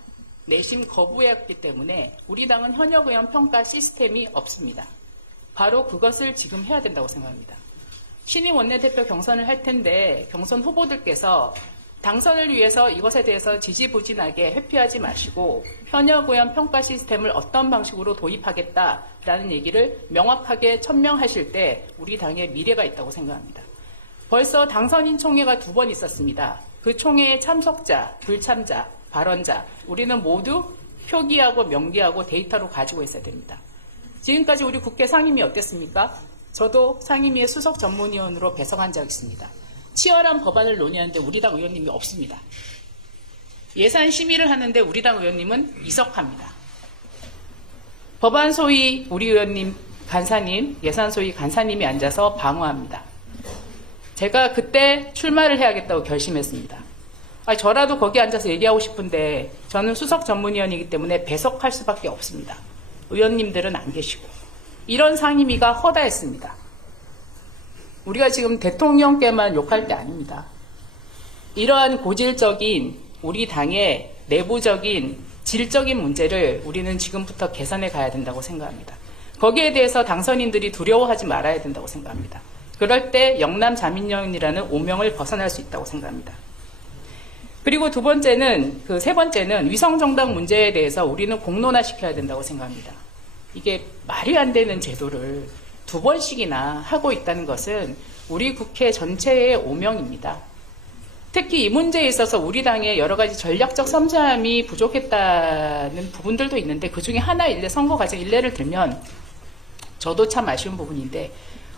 내심 거부했기 때문에 우리 당은 현역 의원 평가 시스템이 없습니다. 바로 그것을 지금 해야 된다고 생각합니다. 신임 원내대표 경선을 할 텐데 경선 후보들께서 당선을 위해서 이것에 대해서 지지부진하게 회피하지 마시고 현역 의원 평가 시스템을 어떤 방식으로 도입하겠다라는 얘기를 명확하게 천명하실 때 우리 당의 미래가 있다고 생각합니다. 벌써 당선인 총회가 2번 있었습니다. 그 총회의 참석자, 불참자, 발언자 우리는 모두 표기하고 명기하고 데이터로 가지고 있어야 됩니다. 지금까지 우리 국회 상임위 어땠습니까? 저도 상임위의 수석 전문위원으로 배석한 적 있습니다. 치열한 법안을 논의하는데 우리 당 의원님이 없습니다. 예산 심의를 하는데 우리 당 의원님은 이석합니다. 법안 소위 우리 의원님 간사님, 예산 소위 간사님이 앉아서 방어합니다. 제가 그때 출마를 해야겠다고 결심했습니다. 저라도 거기 앉아서 얘기하고 싶은데 저는 수석 전문위원이기 때문에 배석할 수밖에 없습니다. 의원님들은 안 계시고. 이런 상임위가 허다했습니다. 우리가 지금 대통령께만 욕할 때 아닙니다. 이러한 고질적인 우리 당의 내부적인 질적인 문제를 우리는 지금부터 개선해 가야 된다고 생각합니다. 거기에 대해서 당선인들이 두려워하지 말아야 된다고 생각합니다. 그럴 때 영남 자민련이라는 오명을 벗어날 수 있다고 생각합니다. 그리고 세 번째는 위성정당 문제에 대해서 우리는 공론화시켜야 된다고 생각합니다. 이게 말이 안 되는 제도를 2번씩이나 하고 있다는 것은 우리 국회 전체의 오명입니다. 특히 이 문제에 있어서 우리 당의 여러 가지 전략적 섬세함이 부족했다는 부분들도 있는데 그중에 하나 선거 과정 일례를 들면 저도 참 아쉬운 부분인데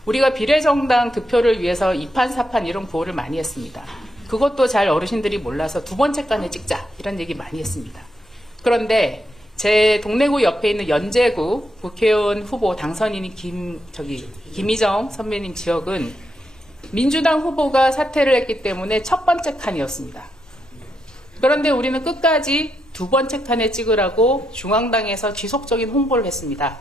우리가 비례정당 득표를 위해서 2판, 4판 이런 구호를 많이 했습니다. 그것도 잘 어르신들이 몰라서 2번째 칸에 찍자 이런 얘기 많이 했습니다. 그런데 제 동래구 옆에 있는 연제구 국회의원 후보 당선인이 김희정 선배님 지역은 민주당 후보가 사퇴를 했기 때문에 첫 번째 칸이었습니다. 그런데 우리는 끝까지 두 번째 칸에 찍으라고 중앙당에서 지속적인 홍보를 했습니다.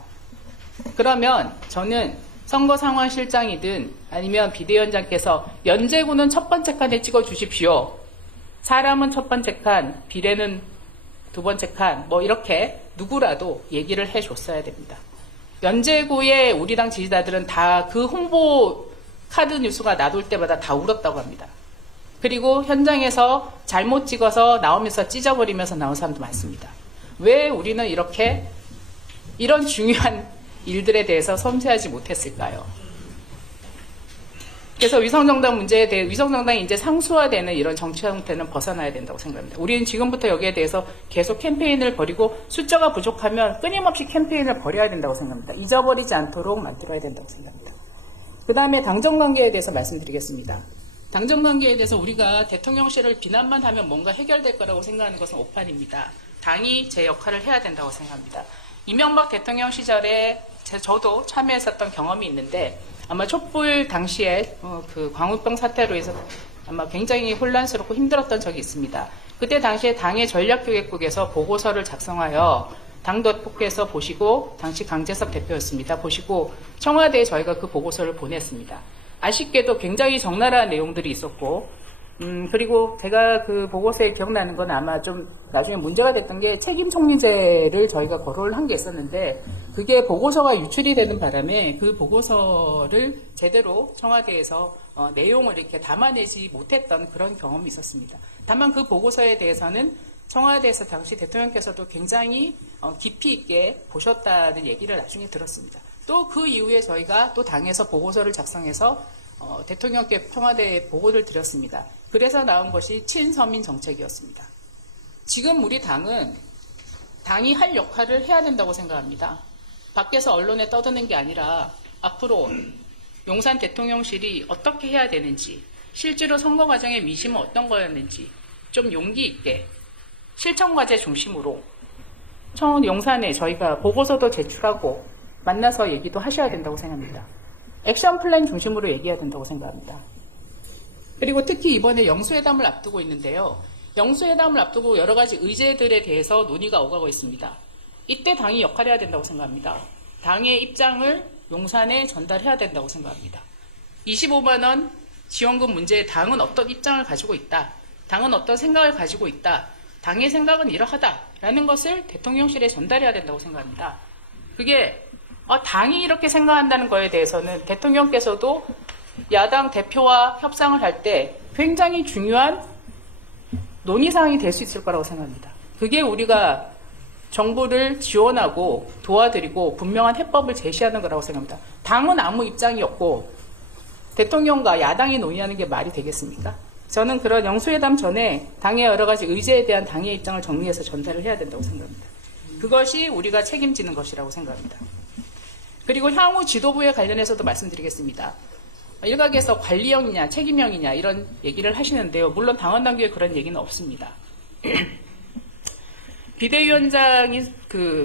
그러면 저는 선거상황실장이든 아니면 비대위원장께서 연재구는 첫 번째 칸에 찍어 주십시오. 사람은 첫 번째 칸, 비례는 두 번째 칸, 뭐 이렇게 누구라도 얘기를 해줬어야 됩니다. 연재구의 우리 당 지지자들은 다 그 홍보 카드 뉴스가 나돌 때마다 다 울었다고 합니다. 그리고 현장에서 잘못 찍어서 나오면서 찢어버리면서 나온 사람도 많습니다. 왜 우리는 이런 중요한 일들에 대해서 섬세하지 못했을까요? 그래서 위성정당 문제에 대해 위성정당이 이제 상수화되는 이런 정치 형태는 벗어나야 된다고 생각합니다. 우리는 지금부터 여기에 대해서 계속 캠페인을 벌이고 숫자가 부족하면 끊임없이 캠페인을 벌여야 된다고 생각합니다. 잊어버리지 않도록 만들어야 된다고 생각합니다. 그 다음에 당정관계에 대해서 말씀드리겠습니다. 당정관계에 대해서 우리가 대통령실을 비난만 하면 뭔가 해결될 거라고 생각하는 것은 오판입니다. 당이 제 역할을 해야 된다고 생각합니다. 이명박 대통령 시절에 저도 참여했었던 경험이 있는데 아마 촛불 당시에 그 광우병 사태로 해서 아마 굉장히 혼란스럽고 힘들었던 적이 있습니다. 그때 당시에 당의 전략기획국에서 보고서를 작성하여 당대표께서 보시고 당시 강재섭 대표였습니다. 보시고 청와대에 저희가 그 보고서를 보냈습니다. 아쉽게도 굉장히 적나라한 내용들이 있었고 그리고 제가 그 보고서에 기억나는 건 아마 좀 나중에 문제가 됐던 게 책임 총리제를 저희가 거론을 한 게 있었는데 그게 보고서가 유출이 되는 바람에 그 보고서를 제대로 청와대에서 내용을 이렇게 담아내지 못했던 그런 경험이 있었습니다. 다만 그 보고서에 대해서는 청와대에서 당시 대통령께서도 굉장히 깊이 있게 보셨다는 얘기를 나중에 들었습니다. 또 그 이후에 저희가 또 당에서 보고서를 작성해서 대통령께 청와대에 보고를 드렸습니다. 그래서 나온 것이 친서민 정책이었습니다. 지금 우리 당이 할 역할을 해야 된다고 생각합니다. 밖에서 언론에 떠드는 게 아니라 앞으로 용산 대통령실이 어떻게 해야 되는지, 실제로 선거 과정의 민심은 어떤 거였는지 좀 용기 있게 실천과제 중심으로 용산에 저희가 보고서도 제출하고 만나서 얘기도 하셔야 된다고 생각합니다. 액션 플랜 중심으로 얘기해야 된다고 생각합니다. 그리고 특히 이번에 영수회담을 앞두고 있는데요. 영수회담을 앞두고 여러 가지 의제들에 대해서 논의가 오가고 있습니다. 이때 당이 역할해야 된다고 생각합니다. 당의 입장을 용산에 전달해야 된다고 생각합니다. 25만 원 지원금 문제에 당은 어떤 입장을 가지고 있다. 당은 어떤 생각을 가지고 있다. 당의 생각은 이러하다라는 것을 대통령실에 전달해야 된다고 생각합니다. 그게 당이 이렇게 생각한다는 거에 대해서는 대통령께서도 야당 대표와 협상을 할 때 굉장히 중요한 논의사항이 될 수 있을 거라고 생각합니다. 그게 우리가 정부를 지원하고 도와드리고 분명한 해법을 제시하는 거라고 생각합니다. 당은 아무 입장이 없고 대통령과 야당이 논의하는 게 말이 되겠습니까? 저는 그런 영수회담 전에 당의 여러 가지 의제에 대한 당의 입장을 정리해서 전달을 해야 된다고 생각합니다. 그것이 우리가 책임지는 것이라고 생각합니다. 그리고 향후 지도부에 관련해서도 말씀드리겠습니다. 일각에서 관리형이냐 책임형이냐 이런 얘기를 하시는데요. 물론 당원당규에 그런 얘기는 없습니다. 비대위원장이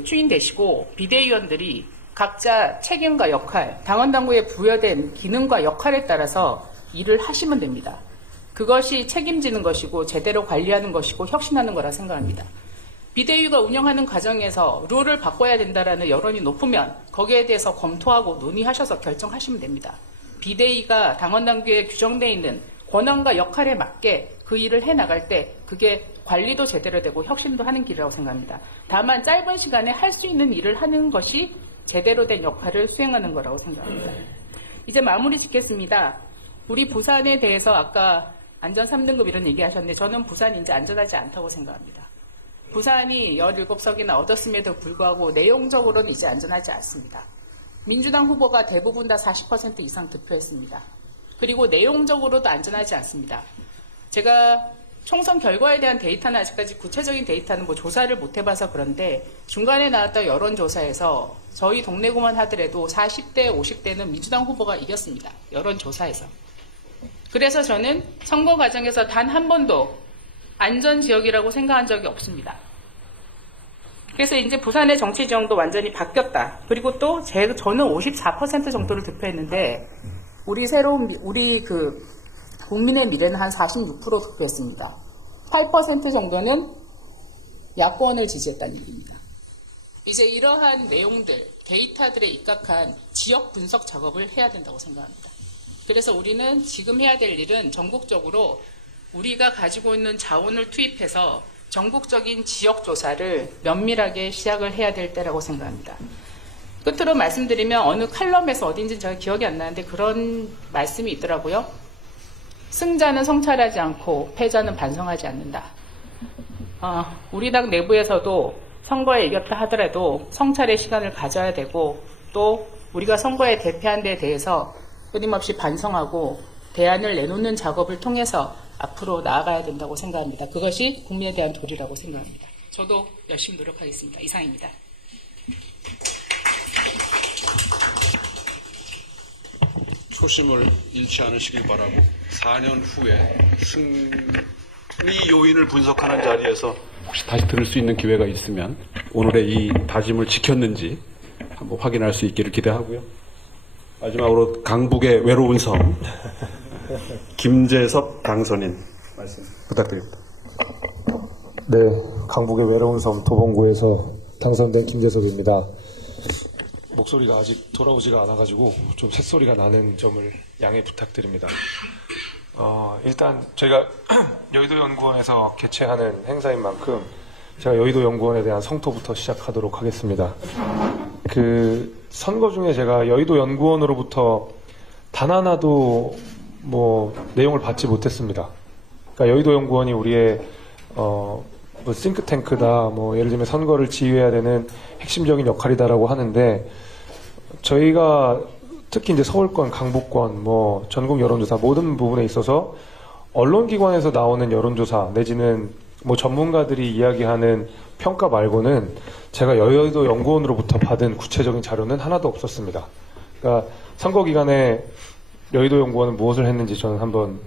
추인되시고 비대위원들이 각자 책임과 역할, 당원당규에 부여된 기능과 역할에 따라서 일을 하시면 됩니다. 그것이 책임지는 것이고 제대로 관리하는 것이고 혁신하는 거라 생각합니다. 비대위가 운영하는 과정에서 룰을 바꿔야 된다라는 여론이 높으면 거기에 대해서 검토하고 논의하셔서 결정하시면 됩니다. 비대위가 당원당규에 규정되어 있는 권한과 역할에 맞게 그 일을 해나갈 때 그게 관리도 제대로 되고 혁신도 하는 길이라고 생각합니다. 다만 짧은 시간에 할 수 있는 일을 하는 것이 제대로 된 역할을 수행하는 거라고 생각합니다. 이제 마무리 짓겠습니다. 우리 부산에 대해서 아까 안전 3등급 이런 얘기 하셨는데 저는 부산이 이제 안전하지 않다고 생각합니다. 부산이 17석이나 얻었음에도 불구하고 내용적으로는 이제 안전하지 않습니다. 민주당 후보가 대부분 다 40% 이상 득표했습니다. 그리고 내용적으로도 안전하지 않습니다. 제가 총선 결과에 대한 데이터는 아직까지 구체적인 데이터는 조사를 못 해봐서 그런데 중간에 나왔던 여론조사에서 저희 동네구만 하더라도 40대, 50대는 민주당 후보가 이겼습니다. 여론조사에서. 그래서 저는 선거 과정에서 단 한 번도 안전지역이라고 생각한 적이 없습니다. 그래서 이제 부산의 정치 지형도 완전히 바뀌었다. 그리고 또 저는 54% 정도를 득표했는데 우리 국민의 미래는 한 46% 투표했습니다. 8% 정도는 야권을 지지했다는 얘기입니다. 이제 이러한 내용들, 데이터들에 입각한 지역 분석 작업을 해야 된다고 생각합니다. 그래서 우리는 지금 해야 될 일은 전국적으로 우리가 가지고 있는 자원을 투입해서 전국적인 지역 조사를 면밀하게 시작을 해야 될 때라고 생각합니다. 끝으로 말씀드리면 어느 칼럼에서 어딘지 제가 기억이 안 나는데 그런 말씀이 있더라고요. 승자는 성찰하지 않고 패자는 반성하지 않는다. 우리 당 내부에서도 선거에 이겼다 하더라도 성찰의 시간을 가져야 되고 또 우리가 선거에 대패한 데에 대해서 끊임없이 반성하고 대안을 내놓는 작업을 통해서 앞으로 나아가야 된다고 생각합니다. 그것이 국민에 대한 도리라고 생각합니다. 저도 열심히 노력하겠습니다. 이상입니다. 초심을 잃지 않으시길 바라고 4년 후에 승리 요인을 분석하는 자리에서 혹시 다시 들을 수 있는 기회가 있으면 오늘의 이 다짐을 지켰는지 한번 확인할 수 있기를 기대하고요. 마지막으로 강북의 외로운 섬 김재섭 당선인 말씀 부탁드립니다. 네, 강북의 외로운 섬 도봉구에서 당선된 김재섭입니다. 목소리가 아직 돌아오지가 않아가지고 좀 새소리가 나는 점을 양해 부탁드립니다. 일단 저희가 여의도 연구원에서 개최하는 행사인 만큼 제가 여의도 연구원에 대한 성토부터 시작하도록 하겠습니다. 선거 중에 제가 여의도 연구원으로부터 단 하나도 내용을 받지 못했습니다. 그러니까 여의도 연구원이 우리의 싱크탱크다, 예를 들면 선거를 지휘해야 되는 핵심적인 역할이다라고 하는데, 저희가 특히 이제 서울권, 강북권, 전국 여론조사 모든 부분에 있어서 언론기관에서 나오는 여론조사 내지는 전문가들이 이야기하는 평가 말고는 제가 여의도 연구원으로부터 받은 구체적인 자료는 하나도 없었습니다. 그러니까 선거 기간에 여의도 연구원은 무엇을 했는지 저는 한번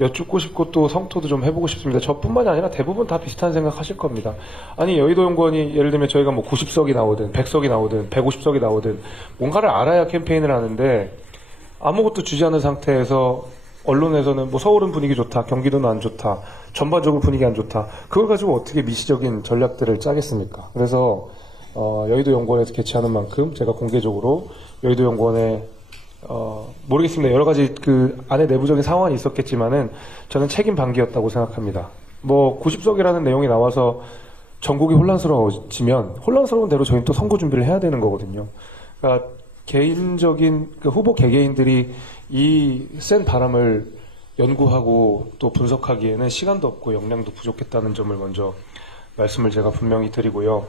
여쭙고 싶고 또 성토도 좀 해보고 싶습니다. 저뿐만이 아니라 대부분 다 비슷한 생각 하실 겁니다. 아니, 여의도 연구원이 예를 들면 저희가 90석이 나오든 100석이 나오든 150석이 나오든 뭔가를 알아야 캠페인을 하는데 아무것도 주지 않은 상태에서 언론에서는 서울은 분위기 좋다, 경기도는 안 좋다, 전반적으로 분위기 안 좋다, 그걸 가지고 어떻게 미시적인 전략들을 짜겠습니까? 그래서 여의도 연구원에서 개최하는 만큼 제가 공개적으로 여의도 연구원에 모르겠습니다. 여러 가지 안에 내부적인 상황이 있었겠지만은 저는 책임 방기였다고 생각합니다. 90석이라는 내용이 나와서 전국이 혼란스러워지면 혼란스러운 대로 저희는 또 선거 준비를 해야 되는 거거든요. 그러니까 개인적인 후보 개개인들이 이 센 바람을 연구하고 또 분석하기에는 시간도 없고 역량도 부족했다는 점을 먼저 말씀을 제가 분명히 드리고요.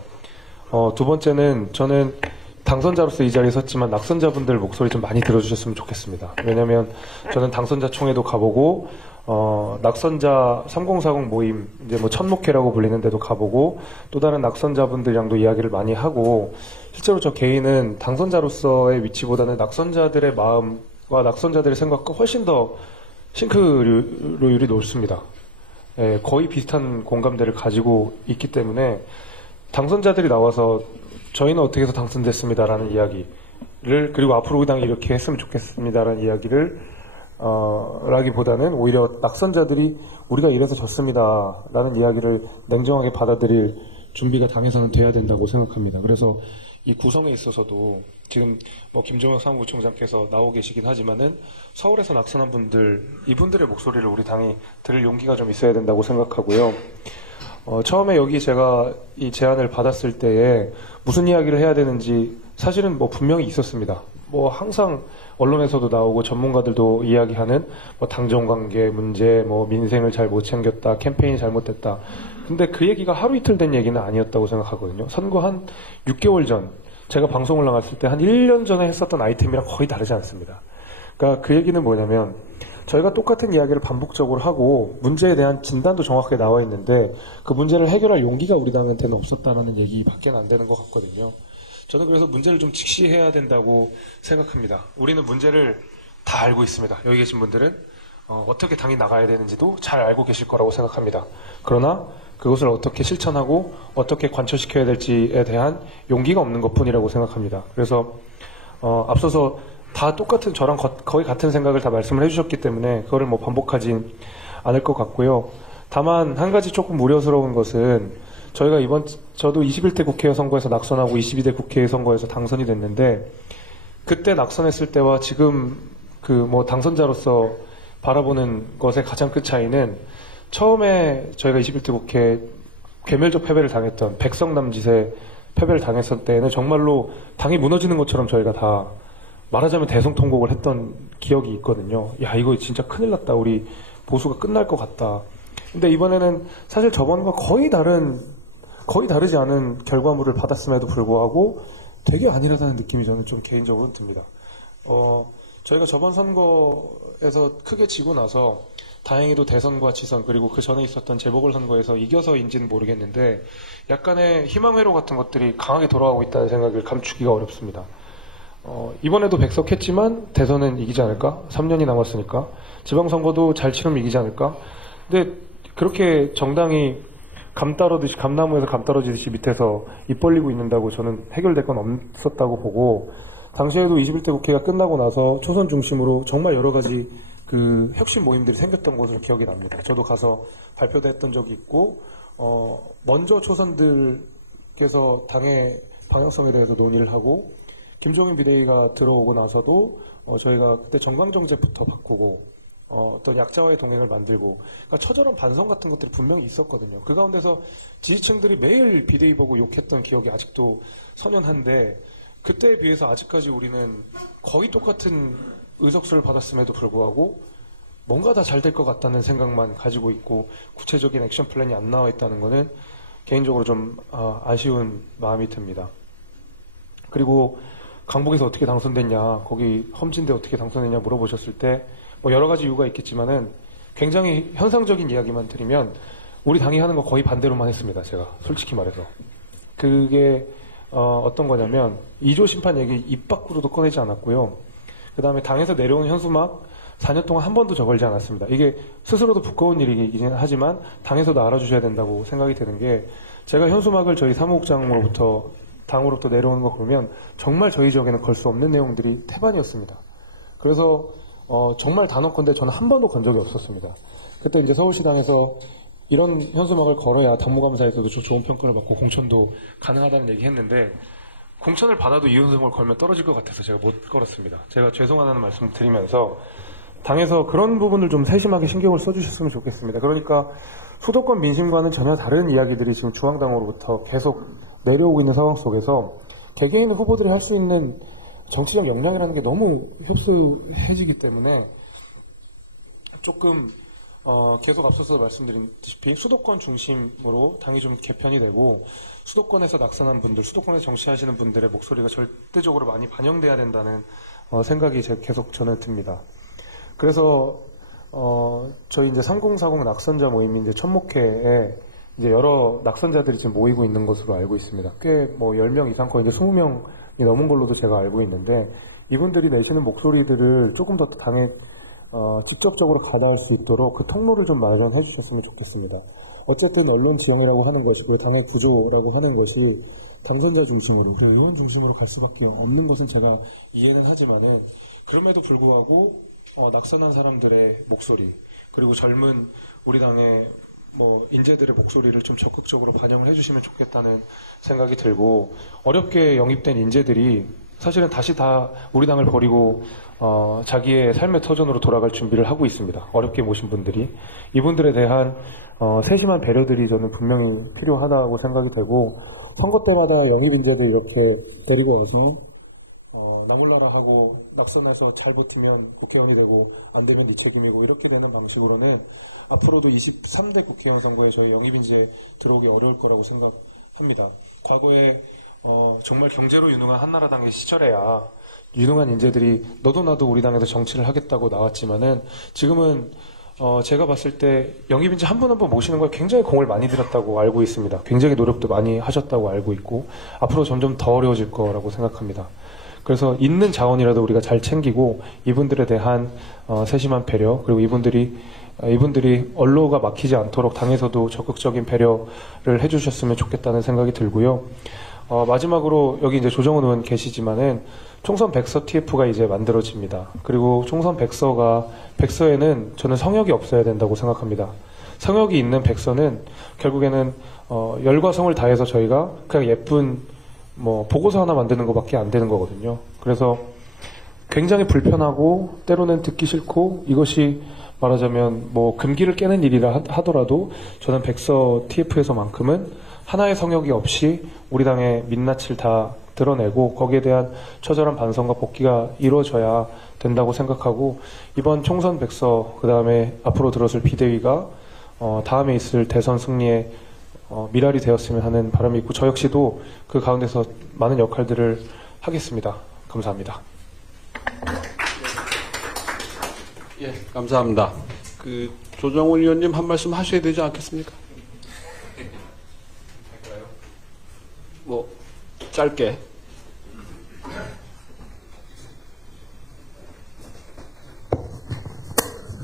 두 번째는 저는 당선자로서 이 자리에 섰지만 낙선자분들 목소리 좀 많이 들어주셨으면 좋겠습니다. 왜냐면 저는 당선자 총회도 가보고 낙선자 3040 모임 이제 천목회라고 불리는 데도 가보고 또 다른 낙선자분들이랑도 이야기를 많이 하고 실제로 저 개인은 당선자로서의 위치보다는 낙선자들의 마음과 낙선자들의 생각과 훨씬 더 싱크로율이 높습니다. 예, 거의 비슷한 공감대를 가지고 있기 때문에 당선자들이 나와서 저희는 어떻게 해서 당선됐습니다라는 이야기를 그리고 앞으로 우리 당이 이렇게 했으면 좋겠습니다라는 이야기를 라기보다는 오히려 낙선자들이 우리가 이래서 졌습니다라는 이야기를 냉정하게 받아들일 준비가 당에서는 돼야 된다고 생각합니다. 그래서 이 구성에 있어서도 지금 김종혁 사무부총장께서 나오고 계시긴 하지만은 서울에서 낙선한 분들 이분들의 목소리를 우리 당이 들을 용기가 좀 있어야 된다고 생각하고요. 처음에 여기 제가 이 제안을 받았을 때에 무슨 이야기를 해야 되는지 사실은 분명히 있었습니다. 항상 언론에서도 나오고 전문가들도 이야기하는 당정관계 문제, 민생을 잘 못 챙겼다, 캠페인이 잘못됐다. 근데 그 얘기가 하루 이틀 된 얘기는 아니었다고 생각하거든요. 선거 한 6개월 전, 제가 방송을 나갔을 때 한 1년 전에 했었던 아이템이랑 거의 다르지 않습니다. 그러니까 그 얘기는 뭐냐면 저희가 똑같은 이야기를 반복적으로 하고 문제에 대한 진단도 정확하게 나와 있는데 그 문제를 해결할 용기가 우리 당한테는 없었다라는 얘기밖에 안 되는 것 같거든요. 저는 그래서 문제를 좀 직시해야 된다고 생각합니다. 우리는 문제를 다 알고 있습니다. 여기 계신 분들은 어떻게 당이 나가야 되는지도 잘 알고 계실 거라고 생각합니다. 그러나 그것을 어떻게 실천하고 어떻게 관철시켜야 될지에 대한 용기가 없는 것뿐이라고 생각합니다. 그래서 앞서서 다 똑같은 저랑 거의 같은 생각을 다 말씀을 해주셨기 때문에 그거를 뭐 반복하진 않을 것 같고요. 다만 한 가지 조금 우려스러운 것은 저희가 저도 21대 국회의원 선거에서 낙선하고 22대 국회의원 선거에서 당선이 됐는데 그때 낙선했을 때와 지금 뭐 당선자로서 바라보는 것의 가장 큰 차이는 처음에 저희가 21대 국회 괴멸적 패배를 당했던 백성남짓의 패배를 당했을 때에는 정말로 당이 무너지는 것처럼 저희가 다 말하자면 대성통곡을 했던 기억이 있거든요. 야, 이거 진짜 큰일 났다. 우리 보수가 끝날 것 같다. 근데 이번에는 사실 저번과 거의 다르지 않은 결과물을 받았음에도 불구하고 되게 안일하다는 느낌이 저는 좀 개인적으로는 듭니다. 저희가 저번 선거에서 크게 지고 나서 다행히도 대선과 지선 그리고 그 전에 있었던 재보궐선거에서 이겨서인지는 모르겠는데 약간의 희망회로 같은 것들이 강하게 돌아가고 있다는 생각을 감추기가 어렵습니다. 이번에도 백석했지만 대선은 이기지 않을까? 3년이 남았으니까. 지방선거도 잘 치르면 이기지 않을까? 근데 그렇게 정당이 감나무에서 감 떨어지듯이 밑에서 입 벌리고 있는다고 저는 해결될 건 없었다고 보고, 당시에도 21대 국회가 끝나고 나서 초선 중심으로 정말 여러 가지 혁신 모임들이 생겼던 것으로 기억이 납니다. 저도 가서 발표도 했던 적이 있고, 먼저 초선들께서 당의 방향성에 대해서 논의를 하고, 김종인 비대위가 들어오고 나서도 저희가 그때 정강정책부터 바꾸고 어떤 약자와의 동행을 만들고, 그러니까 처절한 반성 같은 것들이 분명히 있었거든요. 그 가운데서 지지층들이 매일 비대위 보고 욕했던 기억이 아직도 선연한데, 그때에 비해서 아직까지 우리는 거의 똑같은 의석수를 받았음에도 불구하고 뭔가 다 잘 될 것 같다는 생각만 가지고 있고 구체적인 액션 플랜이 안 나와 있다는 거는 개인적으로 좀 아쉬운 마음이 듭니다. 그리고 강북에서 어떻게 당선됐냐, 거기 험진대 어떻게 당선됐냐 물어보셨을 때 뭐 여러 가지 이유가 있겠지만은 굉장히 현상적인 이야기만 드리면 우리 당이 하는 거 거의 반대로만 했습니다. 제가 솔직히 말해서. 그게 어떤 거냐면 2조 심판 얘기 입 밖으로도 꺼내지 않았고요. 그 다음에 당에서 내려온 현수막 4년 동안 한 번도 적을지 않았습니다. 이게 스스로도 부끄러운 일이긴 하지만 당에서도 알아주셔야 된다고 생각이 드는 게, 제가 현수막을 저희 사무국장으로부터 당으로부터 내려오는 거 보면 정말 저희 지역에는 걸 수 없는 내용들이 태반이었습니다. 그래서 정말 단언컨대 저는 한 번도 건 적이 없었습니다. 그때 이제 서울시당에서 이런 현수막을 걸어야 당무감사에서도 좋은 평가를 받고 공천도 가능하다는 얘기 했는데, 공천을 받아도 이 현수막을 걸면 떨어질 것 같아서 제가 못 걸었습니다. 제가 죄송하다는 말씀 드리면서 당에서 그런 부분을 좀 세심하게 신경을 써주셨으면 좋겠습니다. 그러니까 수도권 민심과는 전혀 다른 이야기들이 지금 중앙당으로부터 계속 내려오고 있는 상황 속에서 개개인 후보들이 할 수 있는 정치적 역량이라는 게 너무 협소해지기 때문에 조금 계속 앞서서 말씀드린 수도권 중심으로 당이 좀 개편이 되고, 수도권에서 낙선한 분들, 수도권에서 정치하시는 분들의 목소리가 절대적으로 많이 반영돼야 된다는 생각이 계속 저는 듭니다. 그래서 저희 이제 3040 낙선자 모임이 이제 천목회에 이제 여러 낙선자들이 지금 모이고 있는 것으로 알고 있습니다. 꽤 뭐 10명 이상, 거의 이제 20명이 넘은 걸로도 제가 알고 있는데, 이분들이 내시는 목소리들을 조금 더 당에 직접적으로 가닿을 수 있도록 그 통로를 좀 마련해 주셨으면 좋겠습니다. 어쨌든 언론 지형이라고 하는 것이, 그리고 당의 구조라고 하는 것이 당선자 중심으로 그리고 의원 중심으로 갈 수밖에 없는 것은 제가 이해는 하지만은, 그럼에도 불구하고 낙선한 사람들의 목소리, 그리고 젊은 우리 당의 인재들의 목소리를 좀 적극적으로 반영을 해주시면 좋겠다는 생각이 들고, 어렵게 영입된 인재들이 사실은 다시 다 우리 당을 버리고 자기의 삶의 터전으로 돌아갈 준비를 하고 있습니다. 어렵게 모신 분들이. 이분들에 대한 세심한 배려들이 저는 분명히 필요하다고 생각이 되고, 선거 때마다 영입 인재들 이렇게 데리고 와서 나몰라라 하고 낙선해서 잘 버티면 국회의원이 되고 안 되면 네 책임이고, 이렇게 되는 방식으로는 앞으로도 23대 국회의원 선거에 저희 영입 인재 들어오기 어려울 거라고 생각합니다. 과거에 정말 경제로 유능한 한나라당의 시절에야 유능한 인재들이 너도 나도 우리 당에서 정치를 하겠다고 나왔지만은, 지금은 제가 봤을 때 영입인재 한 분 한 분 모시는 걸 굉장히 공을 많이 들였다고 알고 있습니다. 굉장히 노력도 많이 하셨다고 알고 있고, 앞으로 점점 더 어려워질 거라고 생각합니다. 그래서 있는 자원이라도 우리가 잘 챙기고, 이분들에 대한 세심한 배려, 그리고 이분들이 언로가 막히지 않도록 당에서도 적극적인 배려를 해주셨으면 좋겠다는 생각이 들고요. 마지막으로 여기 이제 조정훈 의원 계시지만은 총선 백서 TF가 이제 만들어집니다. 그리고 총선 백서에는 저는 성역이 없어야 된다고 생각합니다. 성역이 있는 백서는 결국에는 열과 성을 다해서 저희가 그냥 예쁜 뭐 보고서 하나 만드는 것밖에 안 되는 거거든요. 그래서 굉장히 불편하고 때로는 듣기 싫고 이것이 말하자면 뭐 금기를 깨는 일이라 하더라도 저는 백서 TF에서만큼은 하나의 성역이 없이 우리 당의 민낯을 다 드러내고 거기에 대한 처절한 반성과 복귀가 이루어져야 된다고 생각하고 이번 총선 백서 그 다음에 앞으로 들어설 비대위가 다음에 있을 대선 승리에 미랄이 되었으면 하는 바람이 있고 저 역시도 그 가운데서 많은 역할들을 하겠습니다. 감사합니다. 예, 감사합니다. 조정훈 의원님 한 말씀 하셔야 되지 않겠습니까? 뭐 짧게.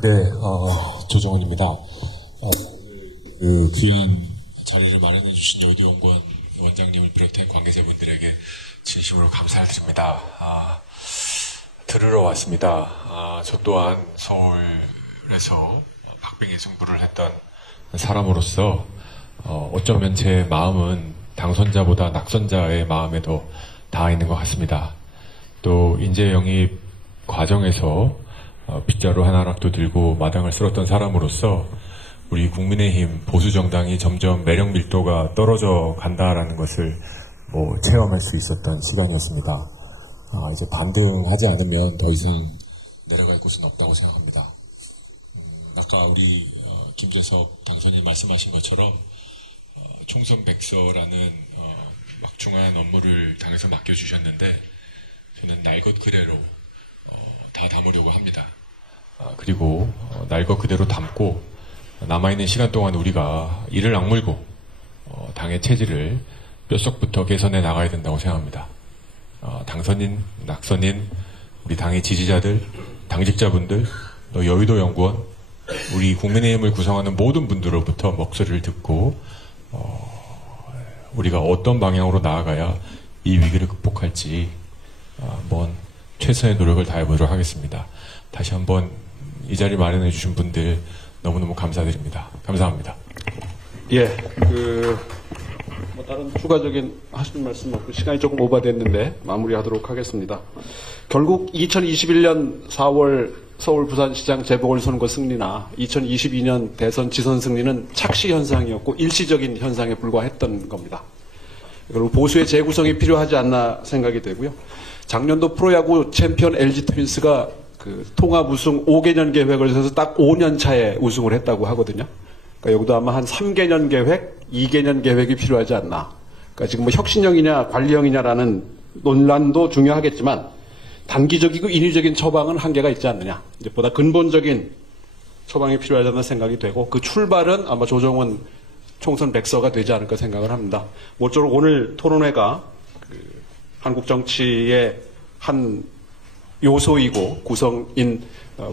네, 조정훈입니다. 그 귀한 자리를 마련해 주신 여의도 연구원 원장님을 비롯한 관계자분들에게 진심으로 감사를 드립니다. 들으러 왔습니다. 저 또한 서울에서 박빙의 승부를 했던 사람으로서 어쩌면 제 마음은 당선자보다 낙선자의 마음에 더 닿아 있는 것 같습니다. 또 인재 영입 과정에서 빗자루 하나락도 들고 마당을 쓸었던 사람으로서 우리 국민의힘 보수 정당이 점점 매력 밀도가 떨어져 간다라는 것을 체험할 수 있었던 시간이었습니다. 이제 반등하지 않으면 더 이상 내려갈 곳은 없다고 생각합니다. 아까 우리 김재섭 당선인 말씀하신 것처럼 총선 백서라는 막중한 업무를 당에서 맡겨주셨는데 저는 날 것 그대로 다 담으려고 합니다. 그리고 날 것 그대로 담고 남아있는 시간 동안 우리가 이를 악물고 당의 체질을 뼛속부터 개선해 나가야 된다고 생각합니다. 당선인, 낙선인, 우리 당의 지지자들, 당직자분들, 또 여의도 연구원, 우리 국민의힘을 구성하는 모든 분들로부터 목소리를 듣고 우리가 어떤 방향으로 나아가야 이 위기를 극복할지 한번 최선의 노력을 다해보도록 하겠습니다. 다시 한번 이 자리 마련해 주신 분들 너무너무 감사드립니다. 감사합니다. 예, 다른 추가적인 하실 말씀 없고 시간이 조금 오버됐는데 마무리하도록 하겠습니다. 결국 2021년 4월 서울 부산시장 재보궐선거 승리나 2022년 대선 지선 승리는 착시 현상이었고 일시적인 현상에 불과했던 겁니다. 그리고 보수의 재구성이 필요하지 않나 생각이 되고요. 작년도 프로야구 챔피언 LG 트윈스가 통합 우승 5개년 계획을 세워서 딱 5년 차에 우승을 했다고 하거든요. 그러니까 여기도 아마 한 3개년 계획, 2개년 계획이 필요하지 않나. 그러니까 지금 혁신형이냐 관리형이냐라는 논란도 중요하겠지만 단기적이고 인위적인 처방은 한계가 있지 않느냐. 이제 보다 근본적인 처방이 필요하지 않나 생각이 되고 그 출발은 아마 조정훈 총선 백서가 되지 않을까 생각을 합니다. 모쪼록 오늘 토론회가 한국 정치의 한 요소이고 구성인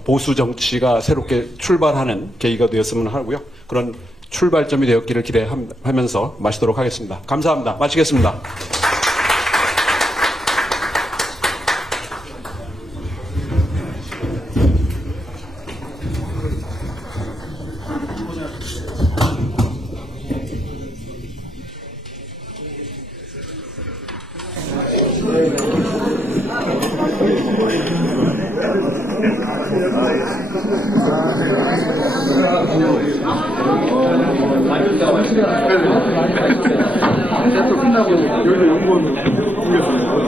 보수 정치가 새롭게 출발하는 계기가 되었으면 하고요. 그런 출발점이 되었기를 기대하면서 마치도록 하겠습니다. 감사합니다. 마치겠습니다. 끝나고 여기서 연구원 보겠습니다.